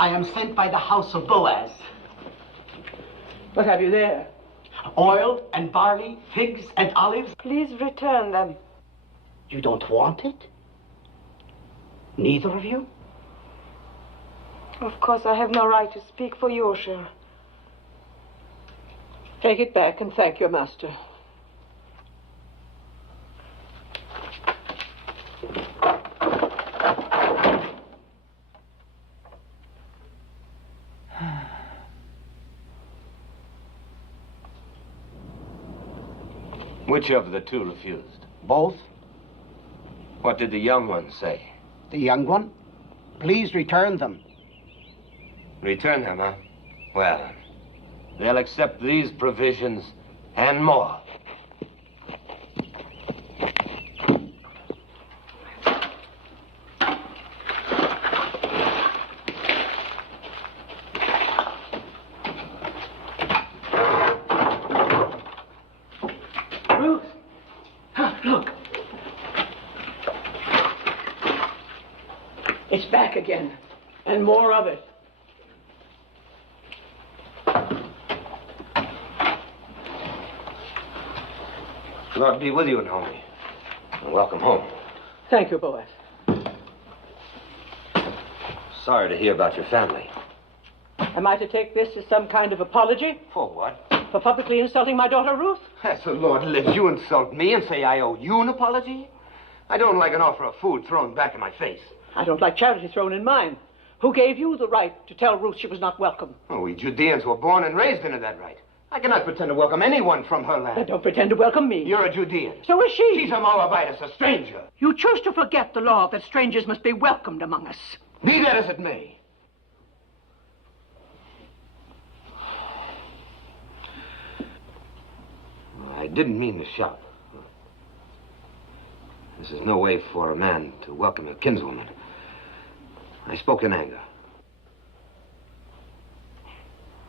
I am sent by the house of Boaz. What have you there? Oil and barley, figs and olives. Please return them. You don't want it? Neither of you? Of course, I have no right to speak for you, sir. Take it back and thank your master. Which of the two refused? Both? What did the young one say? The young one? Please return them. Return them, huh? Well, they'll accept these provisions and more. Ruth! Look! It's back again, and more of it. Lord be with you, Naomi. And welcome home. Thank you, Boaz. Sorry to hear about your family. Am I to take this as some kind of apology? For what? For publicly insulting my daughter, Ruth? As the Lord lives, you insult me and say I owe you an apology? I don't like an offer of food thrown back in my face. I don't like charity thrown in mine. Who gave you the right to tell Ruth she was not welcome? Oh, we Judeans were born and raised into that right. I cannot pretend to welcome anyone from her land. Then don't pretend to welcome me. You're a Judean. So is she. She's a Moabitess, a stranger. You choose to forget the law that strangers must be welcomed among us. Be that as it may. I didn't mean to shout. This is no way for a man to welcome a kinswoman. I spoke in anger.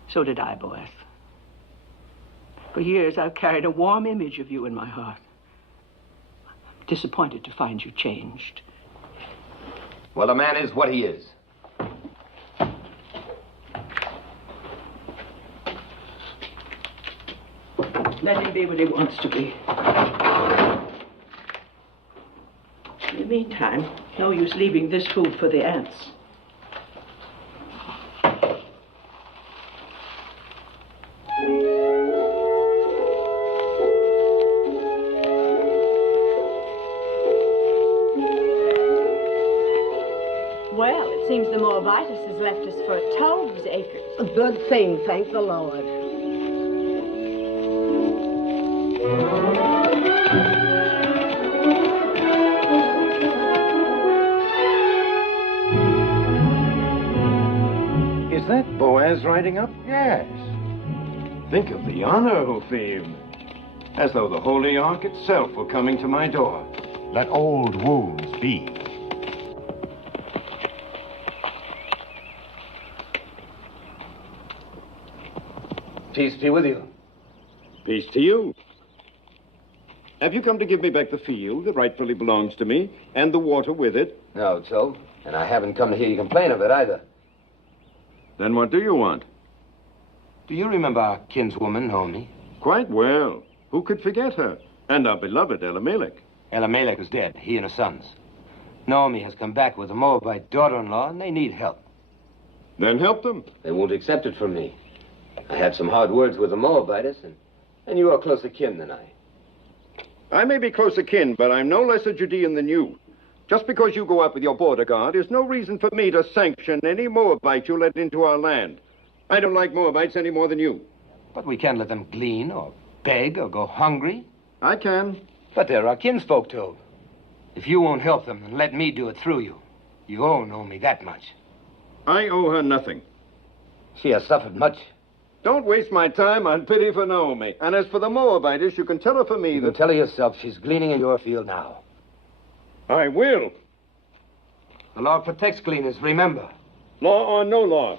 So did I, Boaz. For years, I've carried a warm image of you in my heart. I'm disappointed to find you changed. Well, a man is what he is. Let him be what he wants to be. In the meantime, no use leaving this food for the ants. Well, it seems the Moabitess has left us for 12 acres. A good thing, thank the Lord. Is that Boaz riding up? Yes. Think of the honor, Hophim. As though the Holy Ark itself were coming to my door. Let old wounds be. Peace be with you. Peace to you. Have you come to give me back the field that rightfully belongs to me, and the water with it? No, Joe. And I haven't come to hear you complain of it either. Then what do you want? Do you remember our kinswoman, Naomi? Quite well. Who could forget her? And our beloved Elimelech. Elimelech is dead, he and his sons. Naomi has come back with a Moabite daughter-in-law, and they need help. Then help them. They won't accept it from me. I had some hard words with the Moabitess, and you are closer kin than I. I may be closer kin, but I'm no less a Judean than you. Just because you go out with your border guard is no reason for me to sanction any Moabite you let into our land. I don't like Moabites any more than you. But we can't let them glean or beg or go hungry. I can. But they're our kinsfolk, too. If you won't help them, then let me do it through you. You owe Naomi that much. I owe her nothing. She has suffered much. Don't waste my time on pity for Naomi. And as for the Moabitess, you can tell her for me You can tell her yourself she's gleaning in your field now. I will. The law protects gleaners, remember. Law or no law.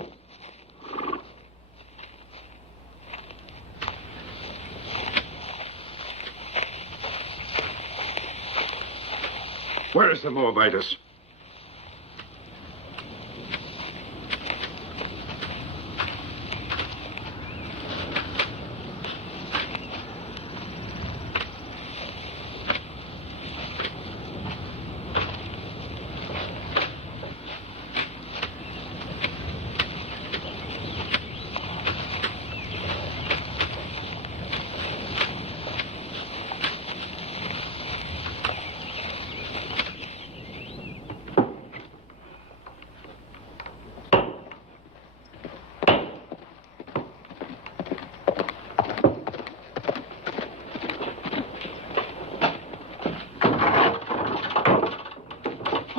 Where is the Moabitess?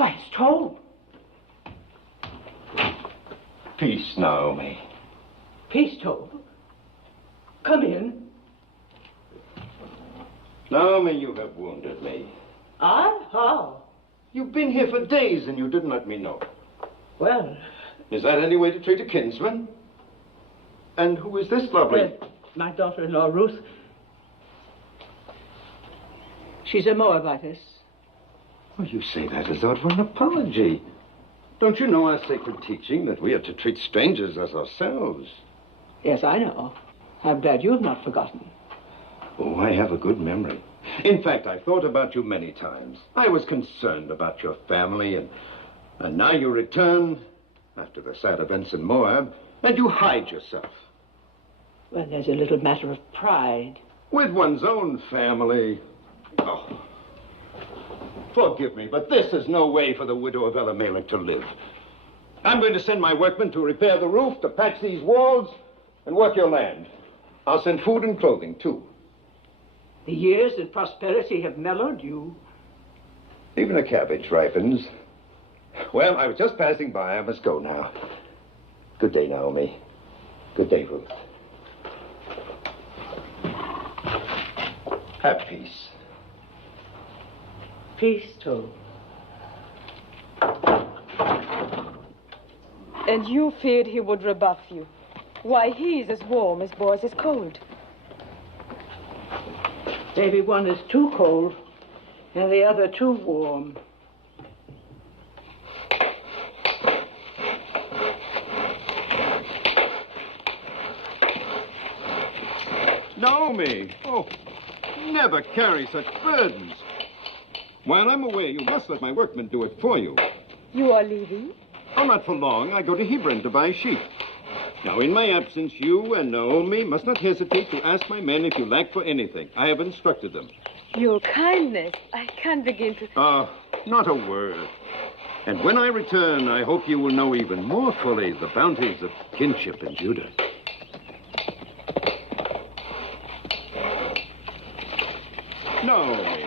Why, it's told. Peace, Naomi. Peace, told. Come in. Naomi, you have wounded me. I? How? You've been here for days and you didn't let me know. Well... Is that any way to treat a kinsman? And who is this lovely... my daughter-in-law, Ruth. She's a Moabitess. Well, you say that as though it were an apology. Don't you know our sacred teaching that we are to treat strangers as ourselves? Yes, I know. I'm glad you have not forgotten. Oh, I have a good memory. In fact, I've thought about you many times. I was concerned about your family, and now you return after the sad events in Moab, and you hide yourself. Well, there's a little matter of pride. With one's own family. Oh. Forgive me, but this is no way for the widow of Elimelech to live. I'm going to send my workmen to repair the roof, to patch these walls, and work your land. I'll send food and clothing, too. The years of prosperity have mellowed you. Even a cabbage ripens. Well, I was just passing by. I must go now. Good day, Naomi. Good day, Ruth. Have peace. Peace, too. And you feared he would rebuff you. Why, he's as warm as Boaz is cold. Maybe one is too cold and the other too warm. Naomi! Oh, never carry such burdens. While I'm away, you must let my workmen do it for you. You are leaving? Oh, not for long. I go to Hebron to buy sheep. Now, in my absence, you and Naomi must not hesitate to ask my men if you lack for anything. I have instructed them. Your kindness. I can't begin to... Not a word. And when I return, I hope you will know even more fully the bounties of kinship in Judah. Naomi.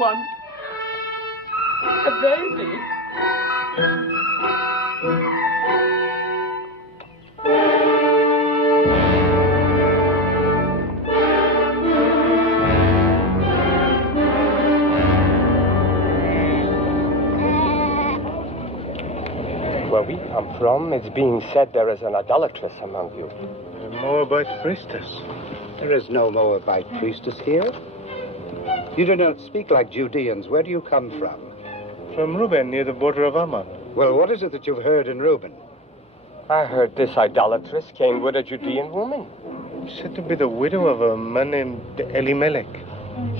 One. A baby. Where we come from, it's being said there is an idolatress among you. A Moabite priestess. There is no Moabite priestess here. You do not speak like Judeans. Where do you come from? From Reuben, near the border of Ammon. Well, what is it that you've heard in Reuben? I heard this idolatress came with a Judean woman. Said to be the widow of a man named Elimelech.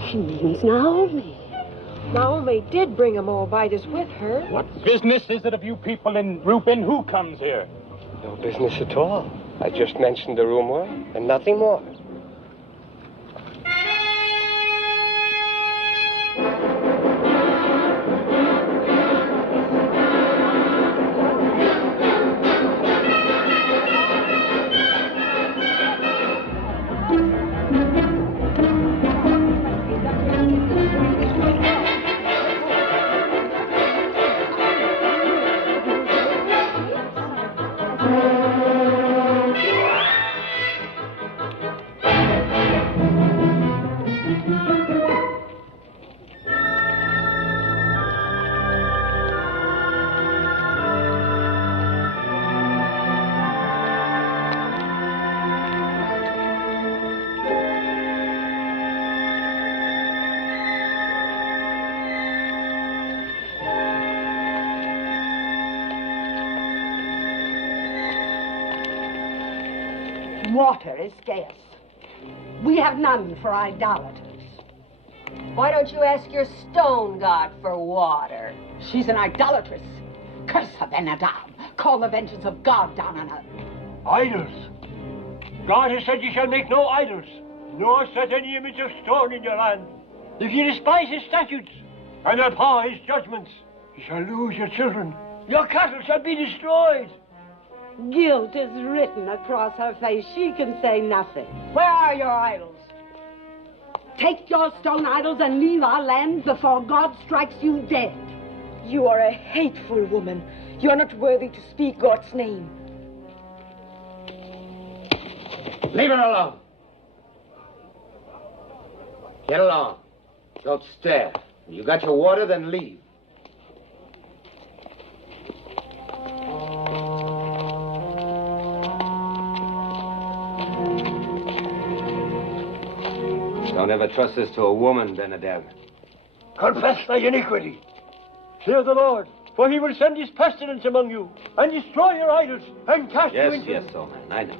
She means Naomi. Naomi did bring a Moabitess with her. What business is it of you people in Reuben? Who comes here? No business at all. I just mentioned the rumor and nothing more. Water is scarce. We have none for idolaters. Why don't you ask your stone god for water? She's an idolatress. Curse her, Ben-Hadad. Call the vengeance of God down on her. Idols. God has said you shall make no idols, nor set any image of stone in your land. If you despise his statutes and abhor his judgments, you shall lose your children. Your cattle shall be destroyed. Guilt is written across her face. She can say nothing. Where are your idols? Take your stone idols and leave our land before God strikes you dead. You are a hateful woman. You are not worthy to speak God's name. Leave her alone. Get along. Don't stare. You got your water, then leave. Don't ever trust this to a woman, Ben-Hadad. Confess thy iniquity. Fear the Lord, for he will send his pestilence among you, and destroy your idols, and cast you into them. Old man, I know.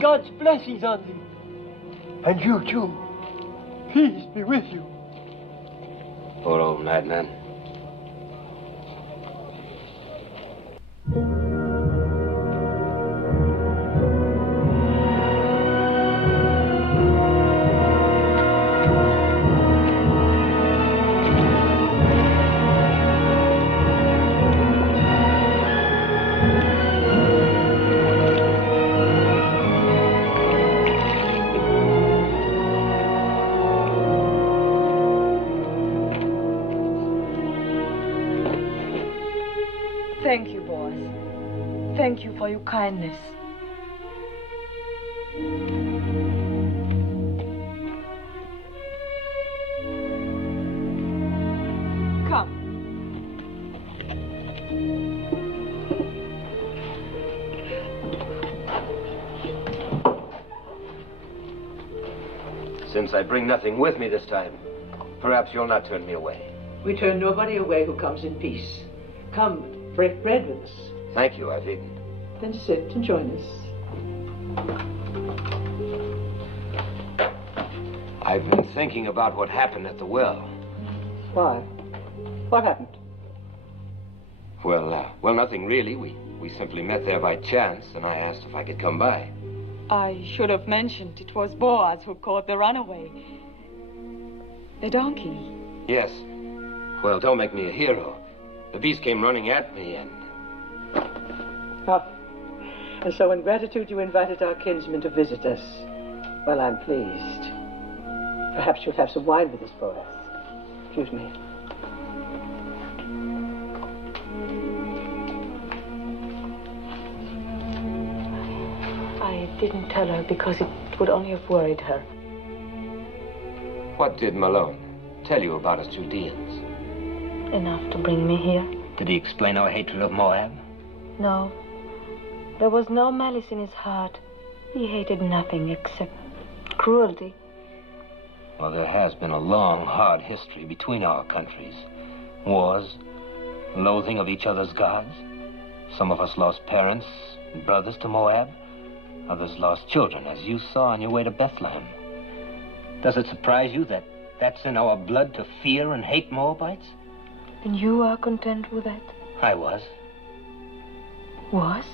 God's blessings on thee, and you too. Peace be with you. Poor old madman. Thank you, boys. Thank you for your kindness. Come. Since I bring nothing with me this time, perhaps you'll not turn me away. We turn nobody away who comes in peace. Come, break bread with us. Thank you, I've eaten. Then sit and join us. I've been thinking about what happened at the well. Why? What happened? Well, nothing really. We simply met there by chance, and I asked if I could come by. I should have mentioned it was Boaz who caught the runaway. The donkey. Yes. Well, don't make me a hero. The beast came running at me, and... Ah. And so in gratitude you invited our kinsman to visit us. Well, I'm pleased. Perhaps you'll have some wine with us, Boaz. Excuse me. I didn't tell her because it would only have worried her. What did Malone tell you about us Judeans? Enough to bring me here. Did he explain our hatred of Moab? No. There was no malice in his heart. He hated nothing except cruelty. Well, there has been a long, hard history between our countries. Wars, loathing of each other's gods. Some of us lost parents and brothers to Moab. Others lost children, as you saw on your way to Bethlehem. Does it surprise you that that's in our blood to fear and hate Moabites? And you are content with that? I was. Was?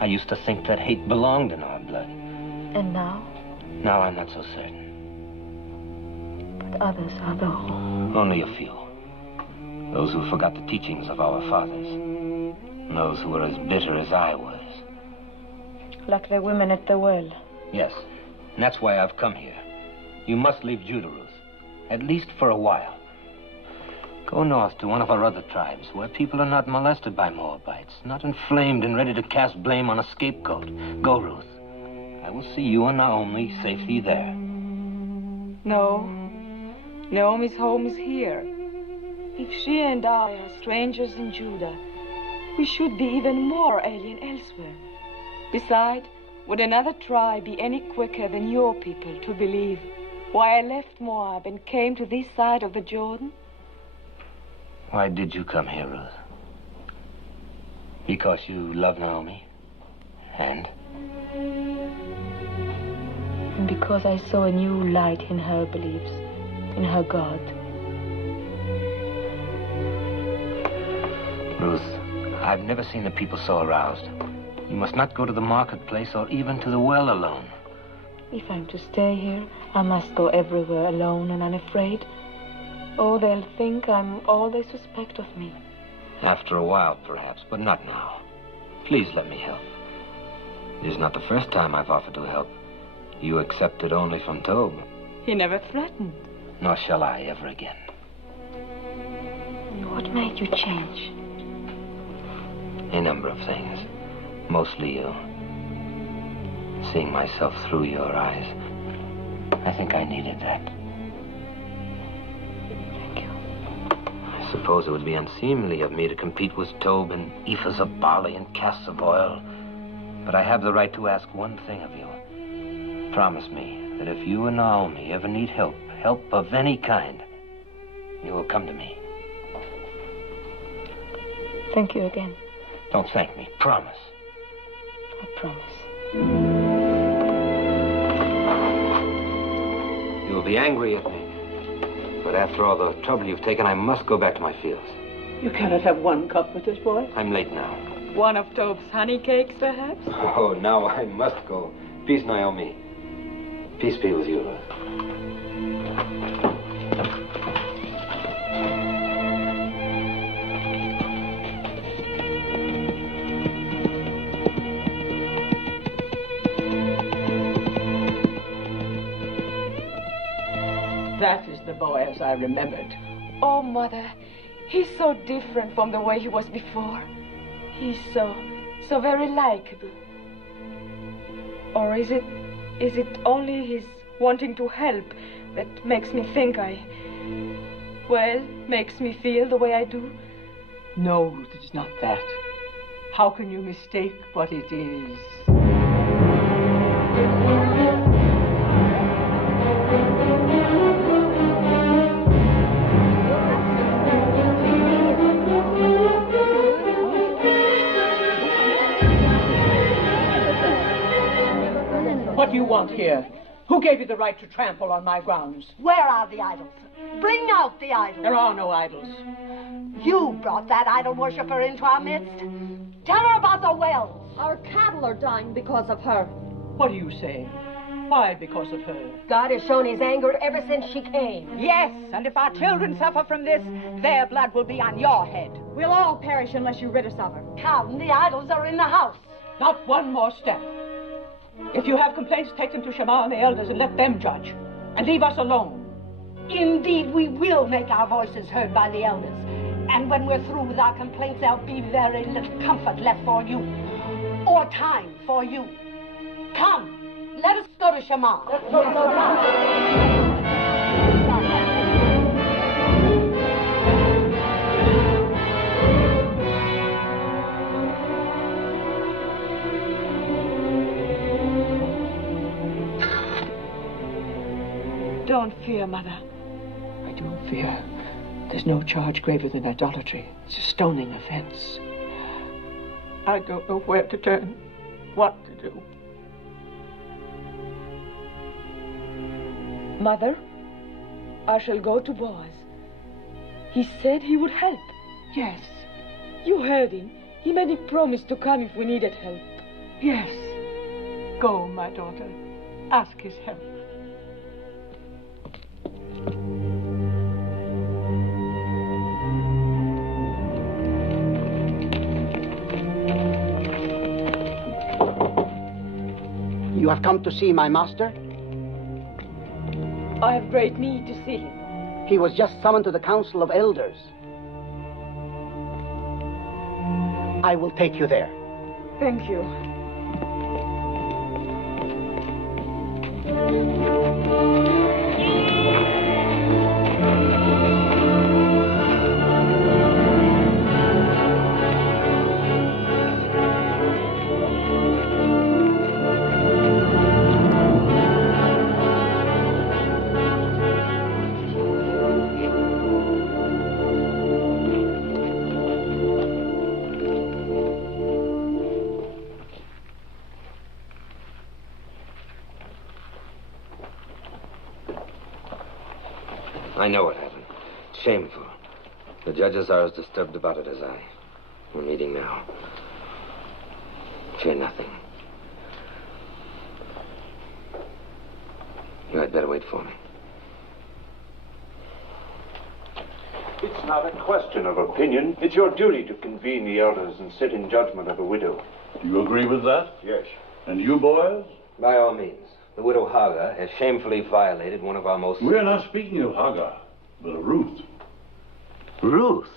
I used to think that hate belonged in our blood. And now? Now I'm not so certain. But others are though. Only a few. Those who forgot the teachings of our fathers. And those who were as bitter as I was. Like the women at the well. Yes. And that's why I've come here. You must leave Judah, Ruth. At least for a while. Go north to one of our other tribes, where people are not molested by Moabites, not inflamed and ready to cast blame on a scapegoat. Go, Ruth. I will see you and Naomi safely there. No. Naomi's home is here. If she and I are strangers in Judah, we should be even more alien elsewhere. Besides, would another tribe be any quicker than your people to believe why I left Moab and came to this side of the Jordan? Why did you come here, Ruth? Because you love Naomi? And? And because I saw a new light in her beliefs, in her God. Ruth, I've never seen the people so aroused. You must not go to the marketplace or even to the well alone. If I'm to stay here, I must go everywhere alone and unafraid. Oh, they'll think I'm all they suspect of me. After a while, perhaps, but not now. Please let me help. It is not the first time I've offered to help. You accepted only from Tobe. He never threatened. Nor shall I ever again. What made you change? A number of things. Mostly you. Seeing myself through your eyes. I think I needed that. Thank you. I suppose it would be unseemly of me to compete with Tobe in ephahs of barley and casks of oil. But I have the right to ask one thing of you. Promise me that if you and Naomi ever need help of any kind, you will come to me. Thank you again. Don't thank me. Promise. I promise. You'll be angry at me. But after all the trouble you've taken, I must go back to my fields. You cannot have one cup with this boy. I'm late now. One of Tobe's honey cakes, perhaps? Oh, now I must go. Peace, Naomi. Peace be with you, Ruth. That is the boy as I remembered. Oh, Mother, he's so different from the way he was before. He's so very likable. Or is it only his wanting to help that makes me think makes me feel the way I do? No, Ruth, it is not that. How can you mistake what it is? What do you want here? Who gave you the right to trample on my grounds? Where are the idols? Bring out the idols. There are no idols. You brought that idol worshiper into our midst. Tell her about the wells. Our cattle are dying because of her. What are you saying? Why because of her? God has shown his anger ever since she came. Yes, and if our children suffer from this, their blood will be on your head. We'll all perish unless you rid us of her. Come, the idols are in the house. Not one more step. If you have complaints, take them to Shema and the elders and let them judge. And leave us alone. Indeed, we will make our voices heard by the elders. And when we're through with our complaints, there'll be very little comfort left for you. Or time for you. Come, let us go to Shema. Let's go to Shema. Don't fear, Mother. I do fear. There's no charge graver than idolatry. It's a stoning offense. I don't know where to turn, what to do. Mother, I shall go to Boaz. He said he would help. Yes. You heard him. He made me promise to come if we needed help. Yes. Go, my daughter. Ask his help. You have come to see my master? I have great need to see him. He was just summoned to the council of elders. I will take you there. Thank you. I know what happened. Shameful. The judges are as disturbed about it as I. We're meeting now. Fear nothing. You had better wait for me. It's not a question of opinion. It's your duty to convene the elders and sit in judgment of a widow. Do you agree with that? Yes. And you, boys? By all means. The widow Hagar has shamefully violated one of our most... We're not speaking of Hagar, but of Ruth. Ruth?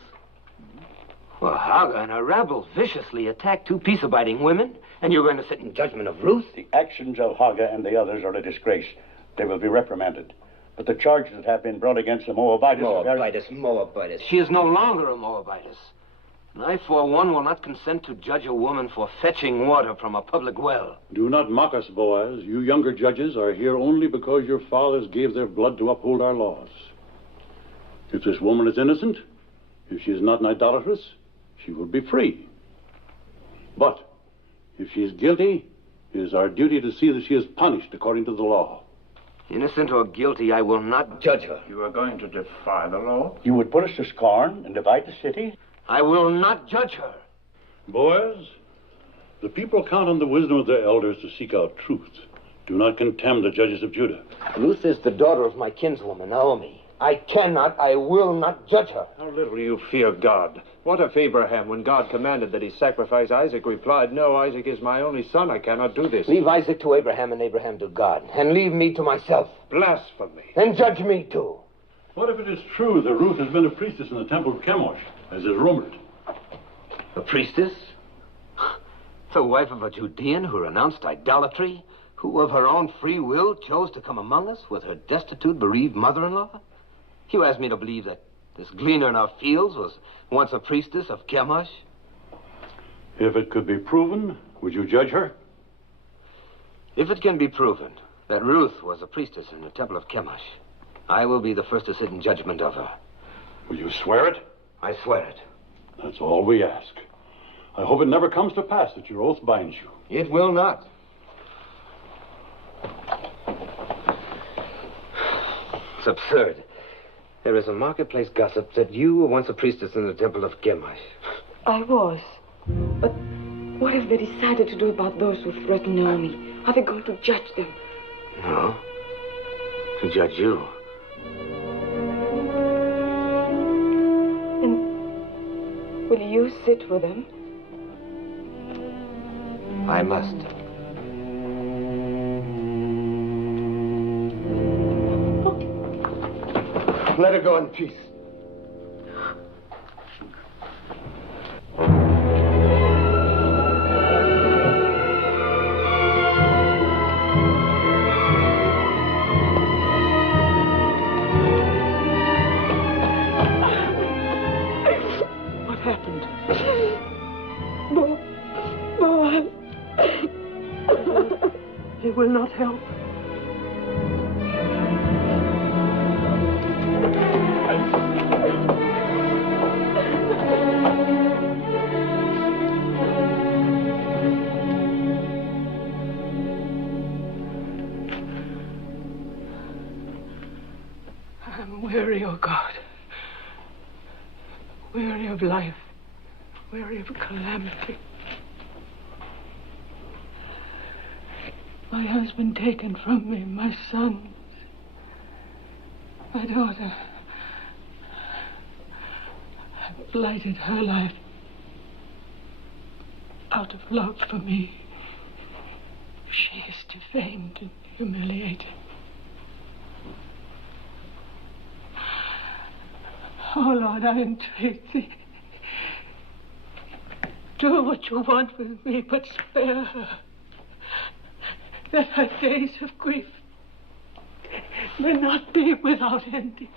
Well, Hagar and her rabble viciously attacked two peace-abiding women, and you're going to sit in judgment of Ruth? The actions of Hagar and the others are a disgrace. They will be reprimanded. But the charges that have been brought against the Moabitess... Moabitess. She is no longer a Moabitess. And I, for one, will not consent to judge a woman for fetching water from a public well. Do not mock us, Boaz. You younger judges are here only because your fathers gave their blood to uphold our laws. If this woman is innocent, if she is not an idolatress, she will be free. But if she is guilty, it is our duty to see that she is punished according to the law. Innocent or guilty, I will not judge her. You are going to defy the law? You would put us to scorn and divide the city? I will not judge her. Boaz, the people count on the wisdom of their elders to seek out truth. Do not contemn the judges of Judah. Ruth is the daughter of my kinswoman, Naomi. I will not judge her. How little you fear God. What if Abraham, when God commanded that he sacrifice Isaac, replied, "No, Isaac is my only son. I cannot do this." Leave Isaac to Abraham and Abraham to God, and leave me to myself. Blasphemy. And judge me too. What if it is true that Ruth has been a priestess in the temple of Chemosh, as is rumored? A priestess? The wife of a Judean who renounced idolatry? Who of her own free will chose to come among us with her destitute, bereaved mother-in-law? You asked me to believe that this gleaner in our fields was once a priestess of Chemosh? If it could be proven, would you judge her? If it can be proven that Ruth was a priestess in the temple of Chemosh, I will be the first to sit in judgment of her. Will you swear it? I swear it. That's all we ask. I hope it never comes to pass that your oath binds you. It will not. It's absurd. There is a marketplace gossip that you were once a priestess in the temple of Chemosh. I was. But what have they decided to do about those who threaten Naomi? Are they going to judge them? No. To judge you. And will you sit with them? I must. Let her go in peace. What happened? Boaz. He will not help. I'm weary, oh God. Weary of life. Weary of calamity. My husband taken from me, my son, my daughter. I've blighted her life out of love for me. She is defamed and humiliated. Oh, Lord, I entreat thee. Do what you want with me, but spare her. That her days of grief may not be without ending.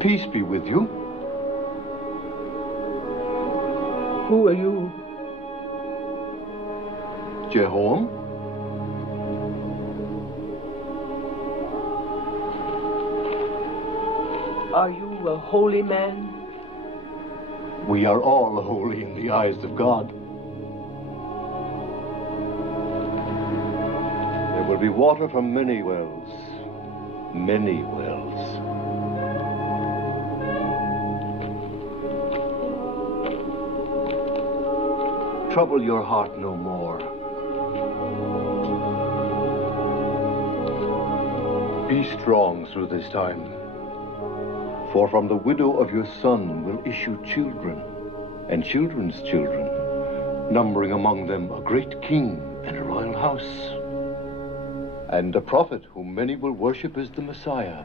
Peace be with you. Who are you? Jehoram? Are you a holy man? We are all holy in the eyes of God. There will be water from many wells. Many wells. Trouble your heart no more. Be strong through this time. For from the widow of your son will issue children, and children's children, numbering among them a great king and a royal house, and a prophet whom many will worship as the Messiah.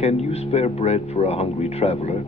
Can you spare bread for a hungry traveler?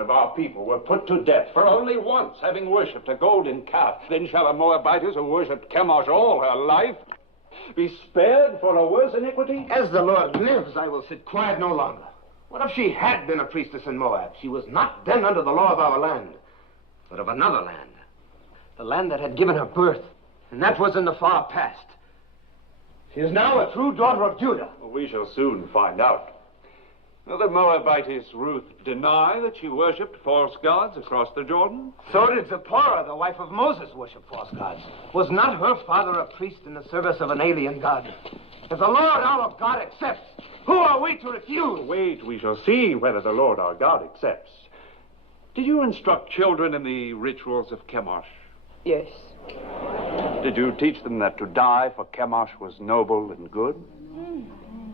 Of our people were put to death for only once having worshipped a golden calf. Then shall a Moabitess who worshipped Chemosh all her life be spared for a worse iniquity? As the Lord lives, I will sit quiet no longer. What if she had been a priestess in Moab? She was not then under the law of our land, but of another land. The land that had given her birth, and that was in the far past. She is now a true daughter of Judah. We shall soon find out. Will the Moabitess Ruth deny that she worshipped false gods across the Jordan? So did Zipporah, the wife of Moses, worship false gods. Was not her father a priest in the service of an alien god? If the Lord our God accepts, who are we to refuse? Wait, we shall see whether the Lord our God accepts. Did you instruct children in the rituals of Chemosh? Yes. Did you teach them that to die for Chemosh was noble and good?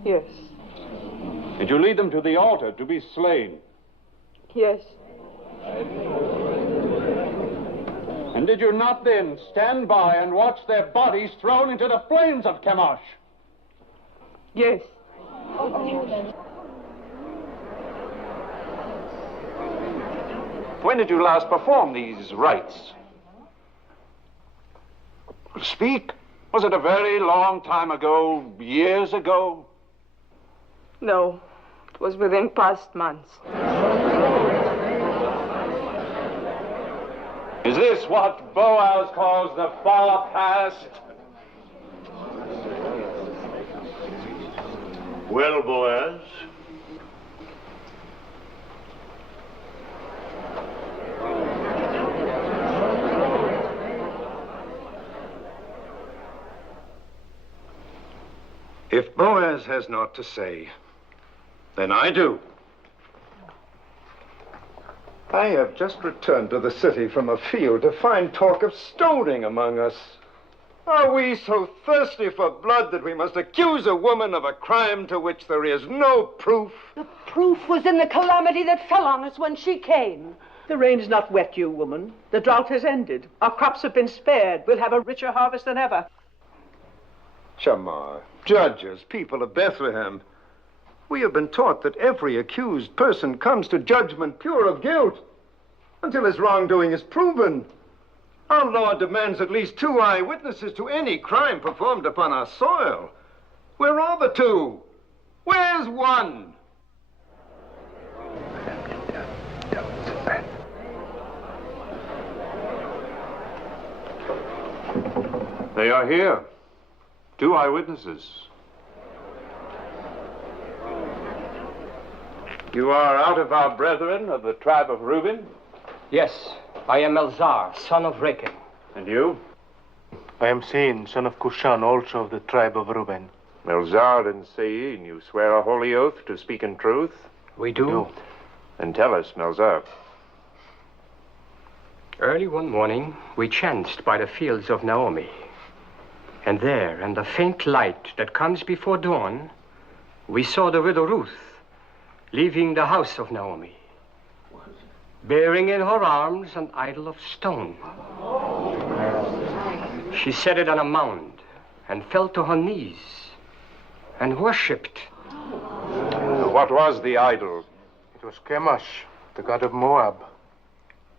Yes. Did you lead them to the altar to be slain? Yes. And did you not then stand by and watch their bodies thrown into the flames of Chemosh? Yes. When did you last perform these rites? Speak. Was it a very long time ago, years ago? No, it was within past months. Is this what Boaz calls the far past? Well, Boaz, if Boaz has naught to say, then I do. I have just returned to the city from a field to find talk of stoning among us. Are we so thirsty for blood that we must accuse a woman of a crime to which there is no proof? The proof was in the calamity that fell on us when she came. The rain's not wet you, woman. The drought has ended. Our crops have been spared. We'll have a richer harvest than ever. Shamar, judges, people of Bethlehem, we have been taught that every accused person comes to judgment pure of guilt until his wrongdoing is proven. Our law demands at least 2 eyewitnesses to any crime performed upon our soil. Where are the 2? Where's one? They are here. 2 eyewitnesses. You are out of our brethren of the tribe of Reuben? Yes, I am Elzar, son of Rechel. And you? I am Sein, son of Kushan, also of the tribe of Reuben. Elzar and Sein, you swear a holy oath to speak in truth? We do. Then tell us, Melzar. Early one morning, we chanced by the fields of Naomi. And there, in the faint light that comes before dawn, we saw the widow Ruth leaving the house of Naomi, bearing in her arms an idol of stone. She set it on a mound and fell to her knees and worshipped. What was the idol? It was Chemosh, the god of Moab.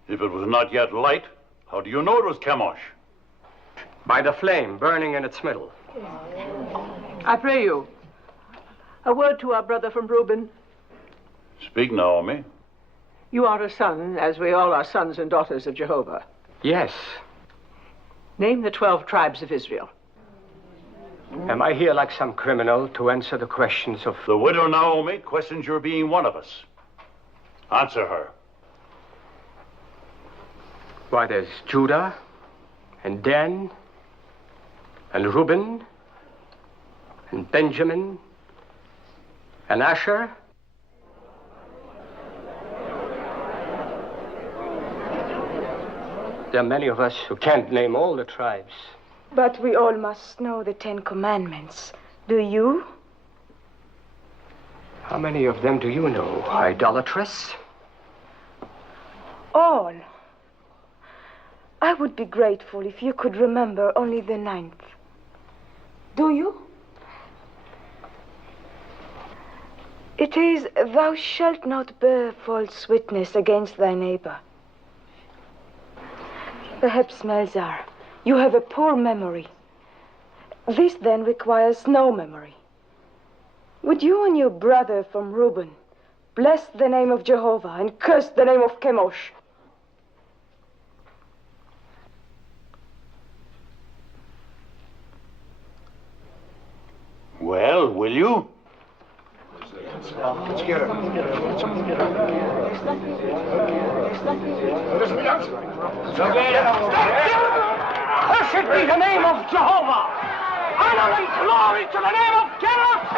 If it was not yet light, how do you know it was Chemosh? By the flame burning in its middle. I pray you, a word to our brother from Reuben. Speak, Naomi. You are a son, as we all are sons and daughters of Jehovah. Yes. Name the 12 tribes of Israel. Am I here like some criminal to answer the questions of... The widow Naomi questions your being one of us. Answer her. Why, there's Judah, and Dan, and Reuben, and Benjamin, and Asher. There are many of us who can't name all the tribes. But we all must know the 10 Commandments. Do you? How many of them do you know, idolatress? All. I would be grateful if you could remember only the 9th. Do you? It is, thou shalt not bear false witness against thy neighbor. Perhaps, Melzar, you have a poor memory. This then requires no memory. Would you and your brother from Reuben bless the name of Jehovah and curse the name of Chemosh? Well, will you? Let's get her. Cursed be the name of Jehovah! Honor and glory to the name of Chemosh!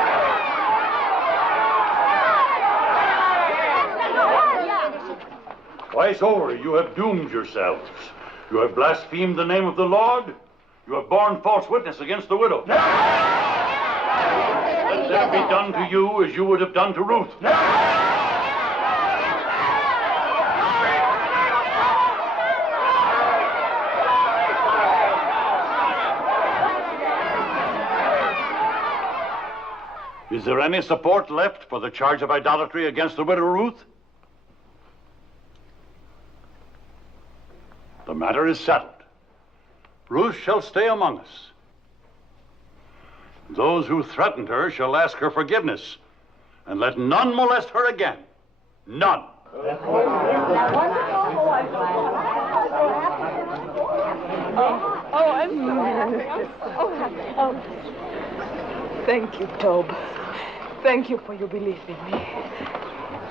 Twice over, you have doomed yourselves. You have blasphemed the name of the Lord. You have borne false witness against the widow. Let that be done to you as you would have done to Ruth. Is there any support left for the charge of idolatry against the widow Ruth? The matter is settled. Ruth shall stay among us. Those who threatened her shall ask her forgiveness, and let none molest her again. None. Thank you, Tob. Thank you for your belief in me.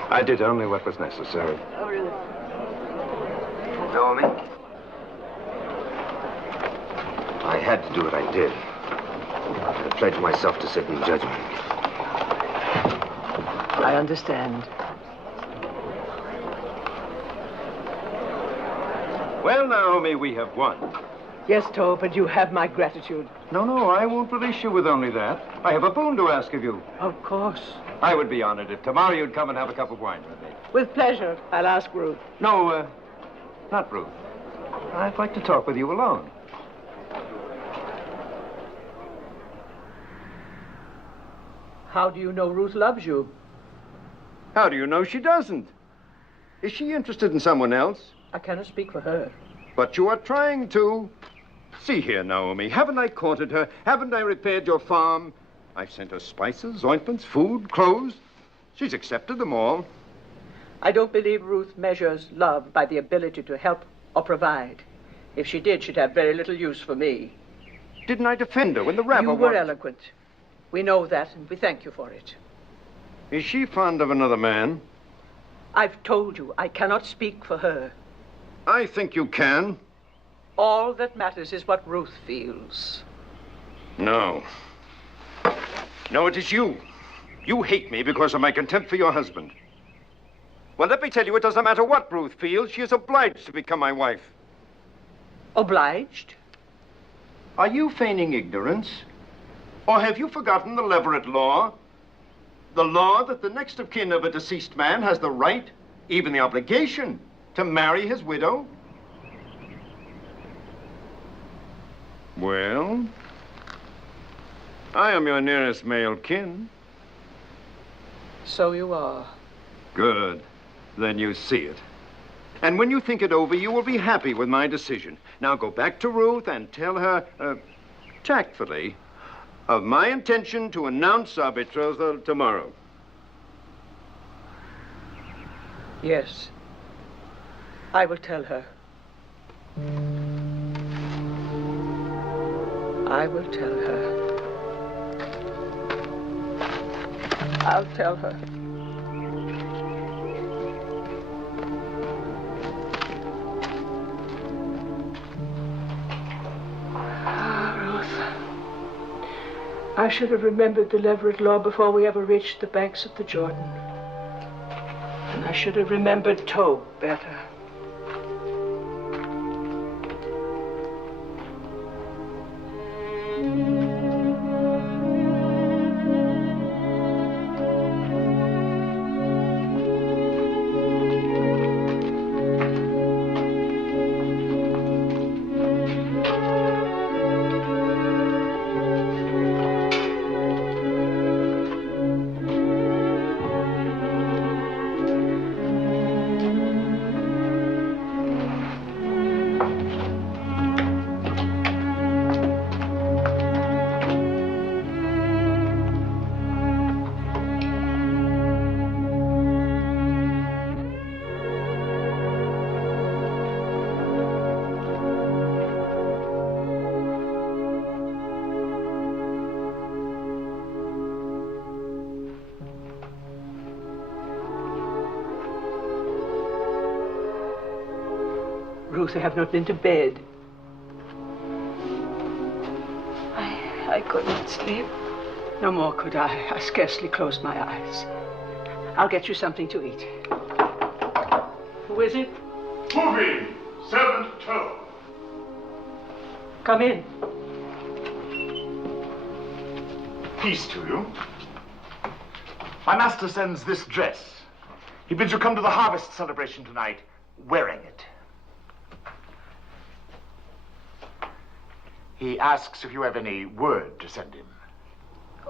I did only what was necessary. Oh, really? Naomi? I had to do what I did. I pledged myself to sit in judgment. I understand. Well, Naomi, we have won. Yes, Tob, but you have my gratitude. No, I won't release you with only that. I have a boon to ask of you. Of course. I would be honored if tomorrow you'd come and have a cup of wine with me. With pleasure. I'll ask Ruth. No, not Ruth. I'd like to talk with you alone. How do you know Ruth loves you? How do you know she doesn't? Is she interested in someone else? I cannot speak for her. But you are trying to. See here, Naomi, haven't I courted her? Haven't I repaired your farm? I've sent her spices, ointments, food, clothes. She's accepted them all. I don't believe Ruth measures love by the ability to help or provide. If she did, she'd have very little use for me. Didn't I defend her when the rabble... You were eloquent. We know that, and we thank you for it. Is she fond of another man? I've told you I cannot speak for her. I think you can. All that matters is what Ruth feels. No. No, it is you. You hate me because of my contempt for your husband. Well, let me tell you, it doesn't matter what Ruth feels. She is obliged to become my wife. Obliged? Are you feigning ignorance? Or have you forgotten the Leverett law? The law that the next of kin of a deceased man has the right, even the obligation, to marry his widow? Well, I am your nearest male kin. So you are. Good. Then you see it. And when you think it over, you will be happy with my decision. Now go back to Ruth and tell her, tactfully, of my intention to announce our betrothal tomorrow. Yes. I will tell her. I will tell her. I'll tell her. I should have remembered the Leverett law before we ever reached the banks of the Jordan. And I should have remembered Tob better. Ruth, I have not been to bed. I could not sleep. No more could I. I scarcely closed my eyes. I'll get you something to eat. Who is it? Moving! Servant Toe. Come in. Peace to you. My master sends this dress. He bids you come to the harvest celebration tonight, wearing it. He asks if you have any word to send him.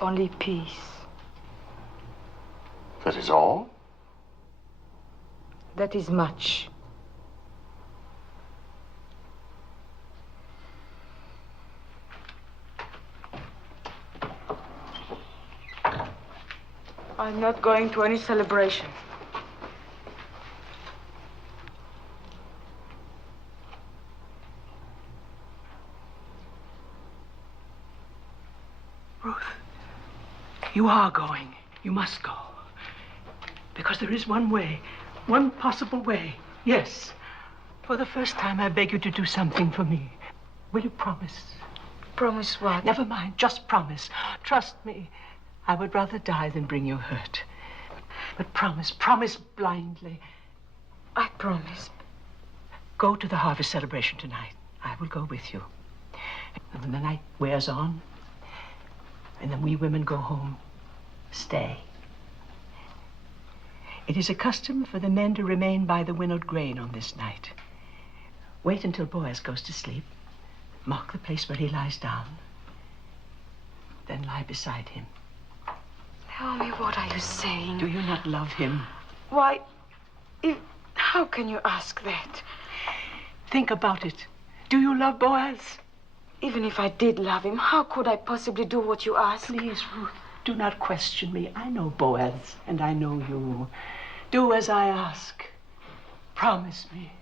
Only peace. That is all? That is much. I'm not going to any celebration. Ruth, you are going. You must go. Because there is one way, one possible way. Yes. For the first time, I beg you to do something for me. Will you promise? Promise what? Never mind. Just promise. Trust me. I would rather die than bring you hurt. But promise. Promise blindly. I promise. Go to the harvest celebration tonight. I will go with you. And when the night wears on, and then we women go home, stay. It is a custom for the men to remain by the winnowed grain on this night. Wait until Boaz goes to sleep. Mark the place where he lies down. Then lie beside him. Naomi, what are you saying? Do you not love him? Why, how can you ask that? Think about it. Do you love Boaz? Even if I did love him, how could I possibly do what you ask? Please, Ruth, do not question me. I know Boaz, and I know you. Do as I ask. Promise me.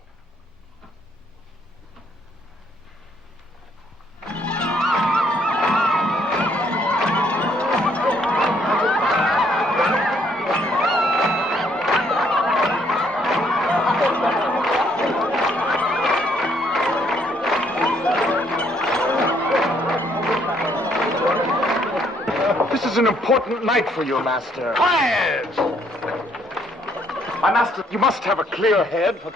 important night for you, Master. Quiet! My master, you must have a clear head for...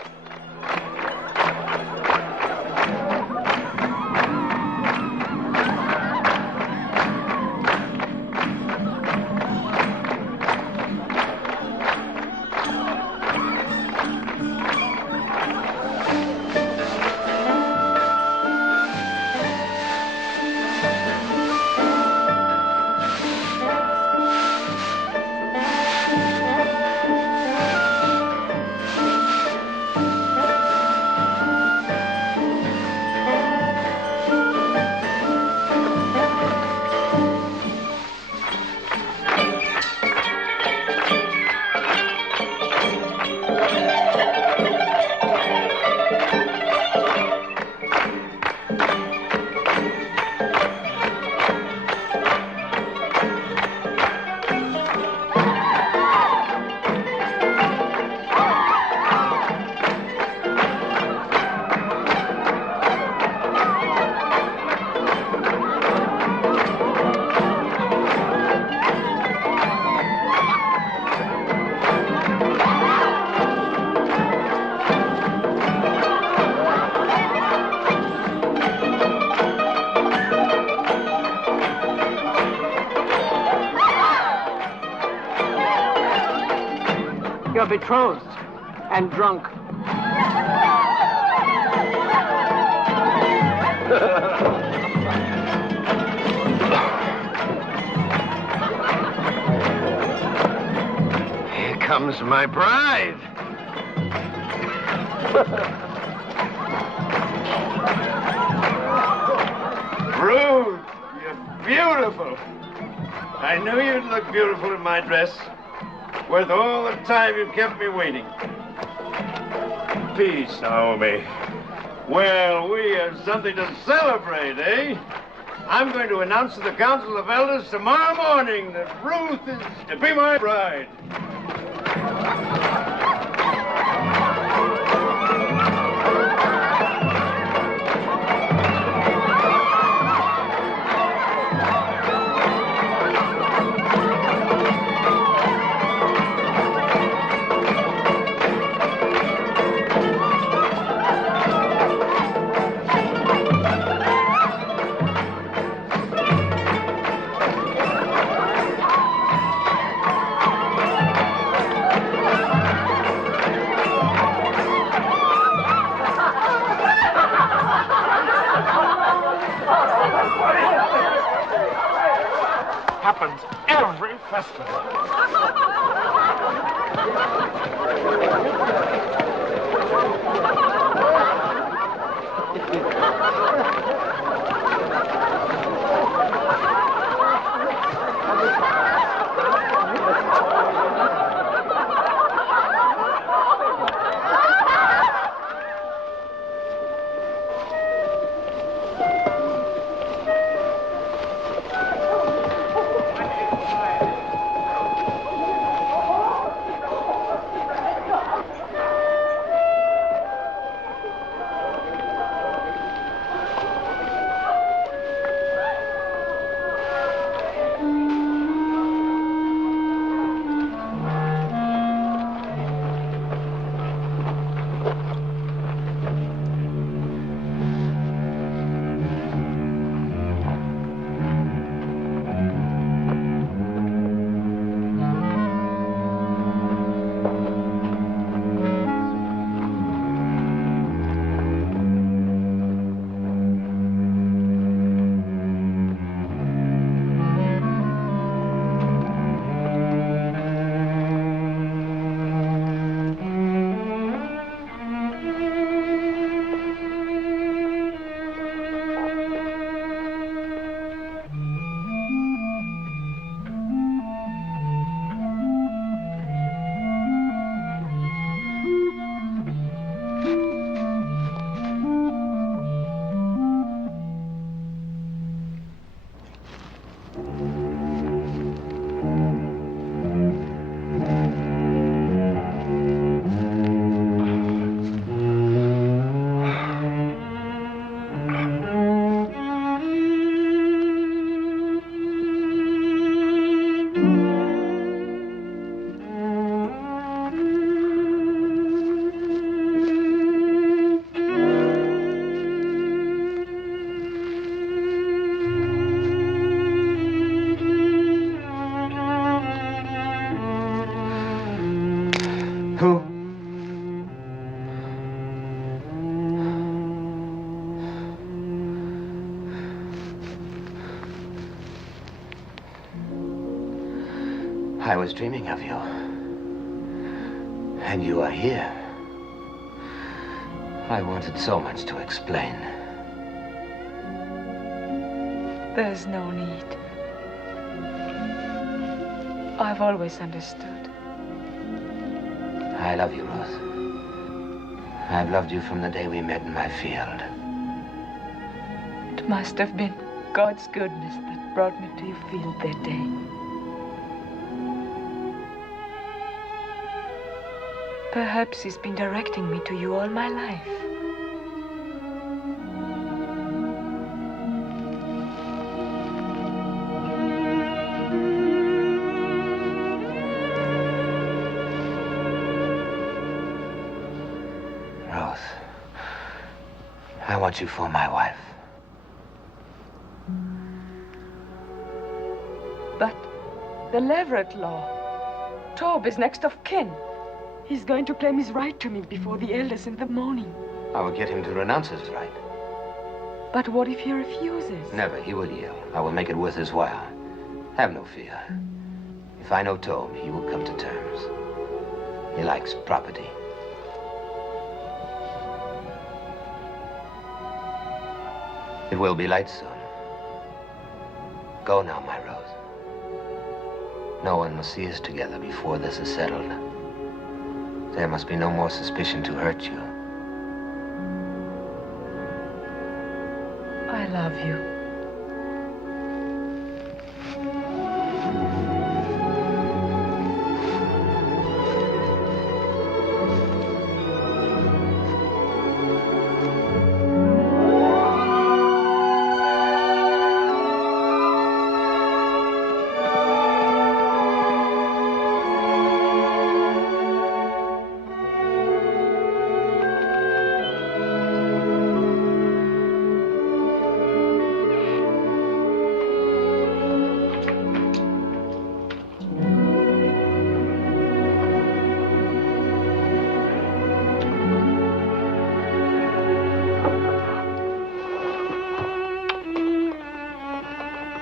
You're betrothed and drunk. Here comes my bride. Ruth, you're beautiful. I knew you'd look beautiful in my dress. Worth all the time you've kept me waiting. Peace, Naomi. Well, we have something to celebrate, eh? I'm going to announce to the Council of Elders tomorrow morning that Ruth is to be my bride. Happens every festival. Who? I was dreaming of you. And you are here. I wanted so much to explain. There's no need. I've always understood. I love you, Ruth. I've loved you from the day we met in my field. It must have been God's goodness that brought me to your field that day. Perhaps he's been directing me to you all my life. Ruth, I want you for my wife. But the Leverett law. Tob is next of kin. He's going to claim his right to me before the elders in the morning. I will get him to renounce his right. But what if he refuses? Never. He will yield. I will make it worth his while. Have no fear. If I know Tob, he will come to terms. He likes property. It will be light soon. Go now, my Rose. No one must see us together before this is settled. There must be no more suspicion to hurt you. I love you.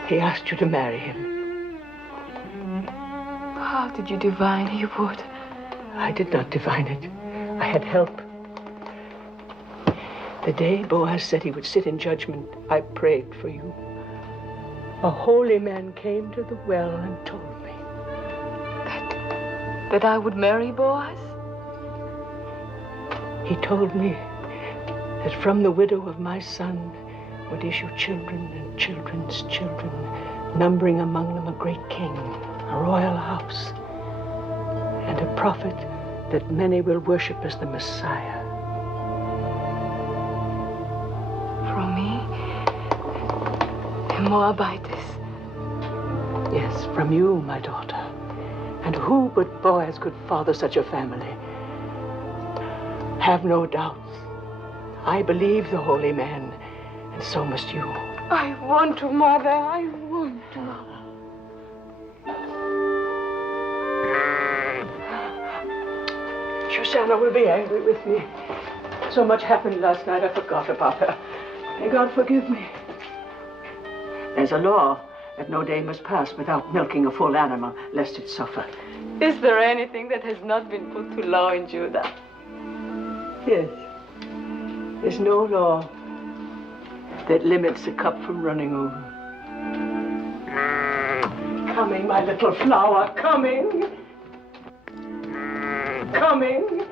He asked you to marry him. How did you divine he would? I did not divine it. I had help. The day Boaz said he would sit in judgment, I prayed for you. A holy man came to the well and told me. That I would marry Boaz? He told me that from the widow of my son would issue children and children's children, numbering among them a great king, a royal house, and a prophet that many will worship as the Messiah. From me, a Moabitess. Yes, from you, my daughter. And who but Boaz could father such a family? Have no doubts. I believe the holy man, and so must you. I want to, Mother. I want to. Shoshana will be angry with me. So much happened last night, I forgot about her. May God forgive me. There's a law that no day must pass without milking a full animal, lest it suffer. Is there anything that has not been put to law in Judah? Yes. There's no law that limits a cup from running over. Coming, my little flower, coming. Coming.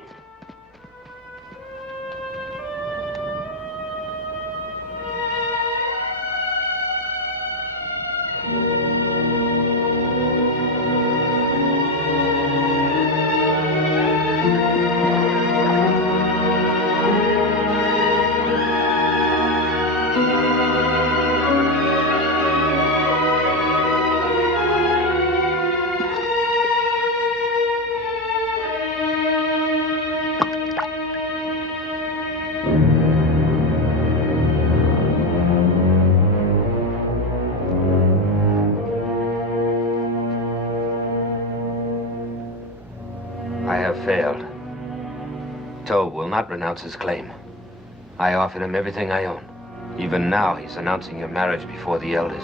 I have failed. Tob will not renounce his claim. I offered him everything I own. Even now, he's announcing your marriage before the elders.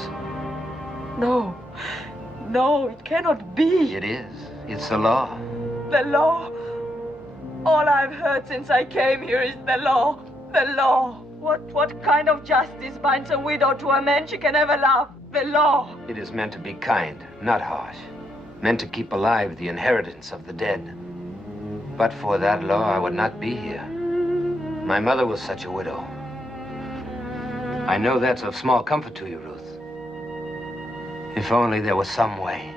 No. No, it cannot be. It is. It's the law. The law. All I've heard since I came here is the law. The law. What kind of justice binds a widow to a man she can never love? The law. It is meant to be kind, not harsh. Meant to keep alive the inheritance of the dead. But for that law, I would not be here. My mother was such a widow. I know that's of small comfort to you, Ruth. If only there was some way.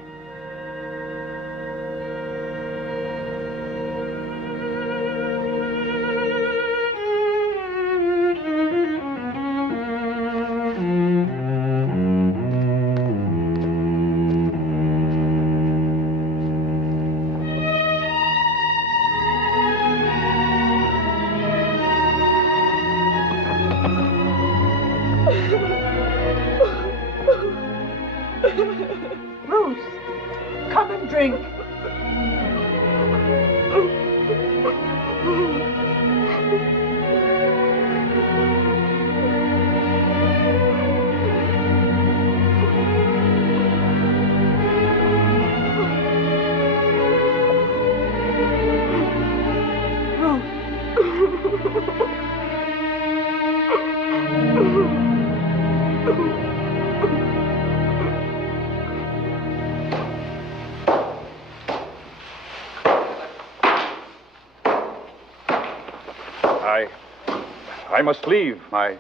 Ruth, come and drink. I must leave. My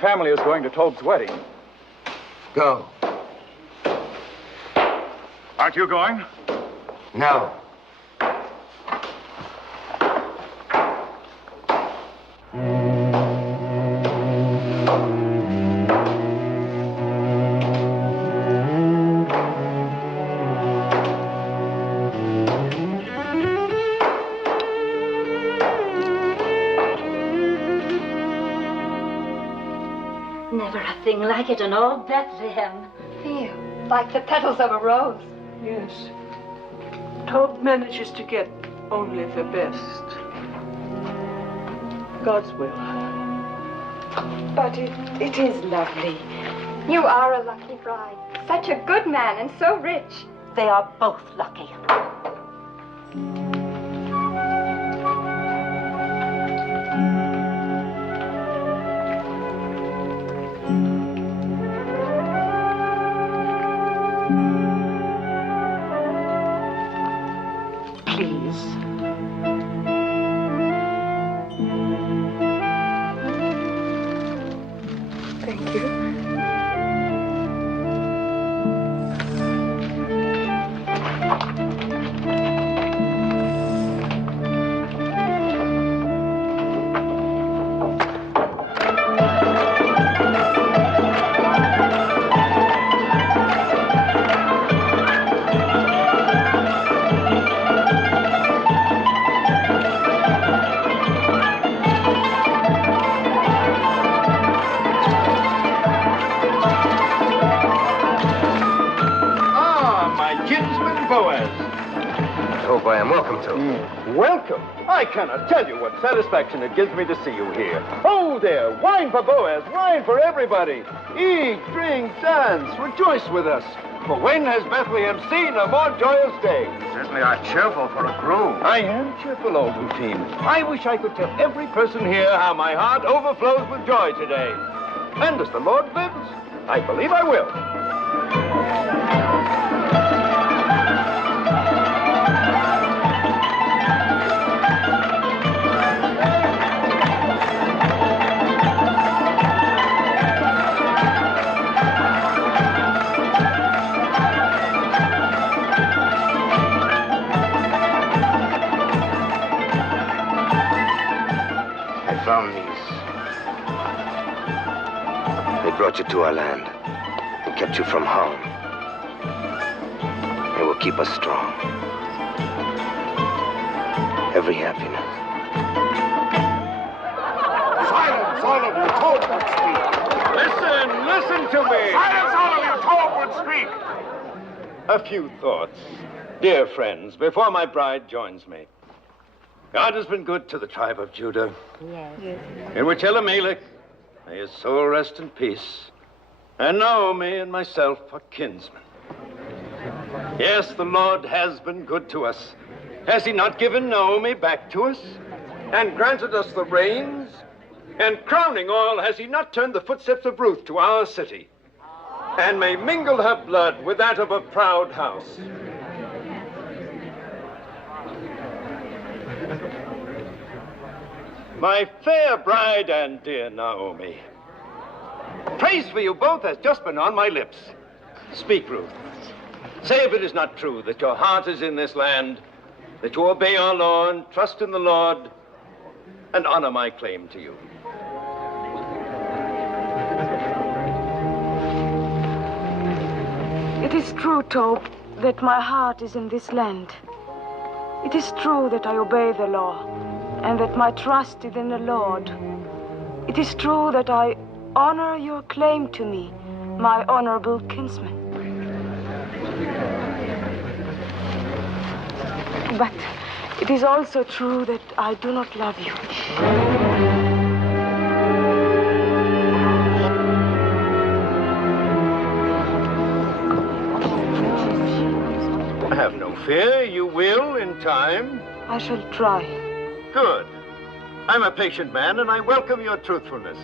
family is going to Tob's wedding. Go. Aren't you going? No. Never a thing like it in all Bethlehem. Feel like the petals of a rose. Yes. Tob manages to get only the best. God's will. But it is lovely. You are a lucky bride. Such a good man and so rich. They are both lucky. Please. Thank you. Hope I am welcome to. Welcome? I cannot tell you what satisfaction it gives me to see you here. Oh, there, wine for Boaz, wine for everybody. Eat, drink, dance, rejoice with us. For when has Bethlehem seen a more joyous day? Certainly are cheerful for a groom. I am cheerful, old Routine. I wish I could tell every person here how my heart overflows with joy today. And as the Lord lives, I believe I will. Found these. They brought you to our land and kept you from harm. They will keep us strong. Every happiness. Silence, all of you. Tob would speak. Listen to me. Silence, all of you. Tob would speak. A few thoughts. Dear friends, before my bride joins me, God has been good to the tribe of Judah, Yes. in which Elimelech, may his soul rest in peace, and Naomi and myself are kinsmen. Yes, the Lord has been good to us. Has he not given Naomi back to us, and granted us the rains? And crowning all, has he not turned the footsteps of Ruth to our city, and may mingle her blood with that of a proud house? My fair bride and dear Naomi, praise for you both has just been on my lips. Speak, Ruth. Say if it is not true that your heart is in this land, that you obey our law and trust in the Lord, and honor my claim to you. It is true, Tobe, that my heart is in this land. It is true that I obey the law, and that my trust is in the Lord. It is true that I honor your claim to me, my honorable kinsman. But it is also true that I do not love you. Have no fear, you will in time. I shall try. Good. I'm a patient man, and I welcome your truthfulness.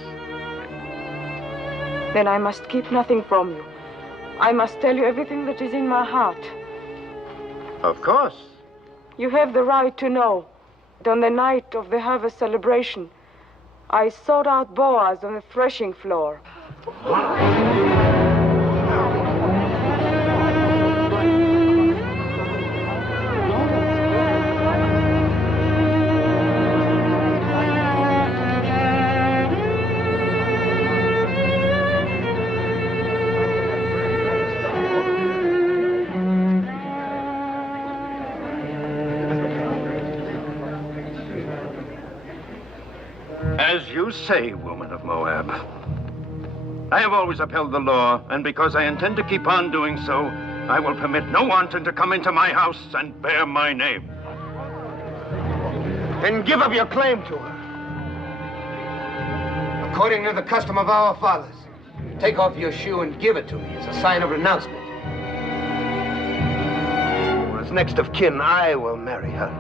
Then I must keep nothing from you. I must tell you everything that is in my heart. Of course. You have the right to know that on the night of the harvest celebration, I sought out Boaz on the threshing floor. As you say, woman of Moab, I have always upheld the law, and because I intend to keep on doing so, I will permit no wanton to come into my house and bear my name. Then give up your claim to her. According to the custom of our fathers, take off your shoe and give it to me as a sign of renouncement. As next of kin, I will marry her.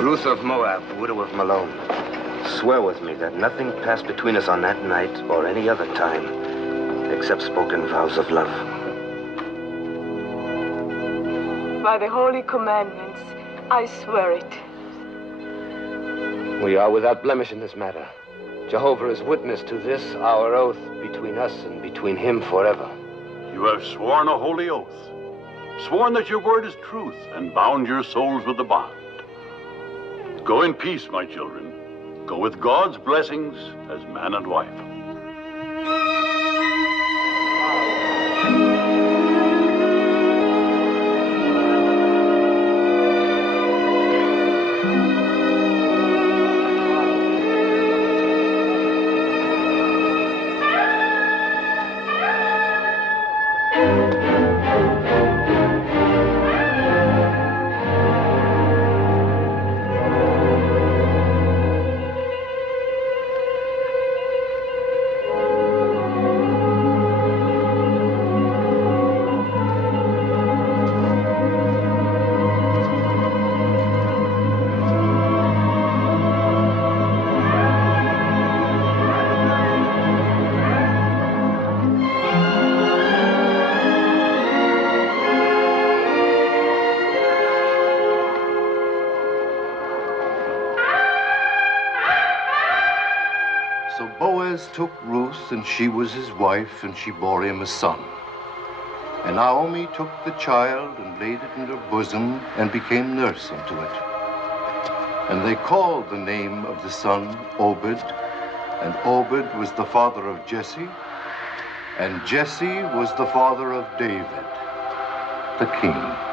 Ruth of Moab, widow of Malone, swear with me that nothing passed between us on that night or any other time except spoken vows of love. By the holy commandments, I swear it. We are without blemish in this matter. Jehovah is witness to this, our oath between us and between him forever. You have sworn a holy oath, sworn that your word is truth, and bound your souls with the bond. Go in peace, my children. Go with God's blessings as man and wife. So Boaz took Ruth, and she was his wife, and she bore him a son. And Naomi took the child and laid it in her bosom and became nurse unto it. And they called the name of the son Obed, and Obed was the father of Jesse, and Jesse was the father of David, the king.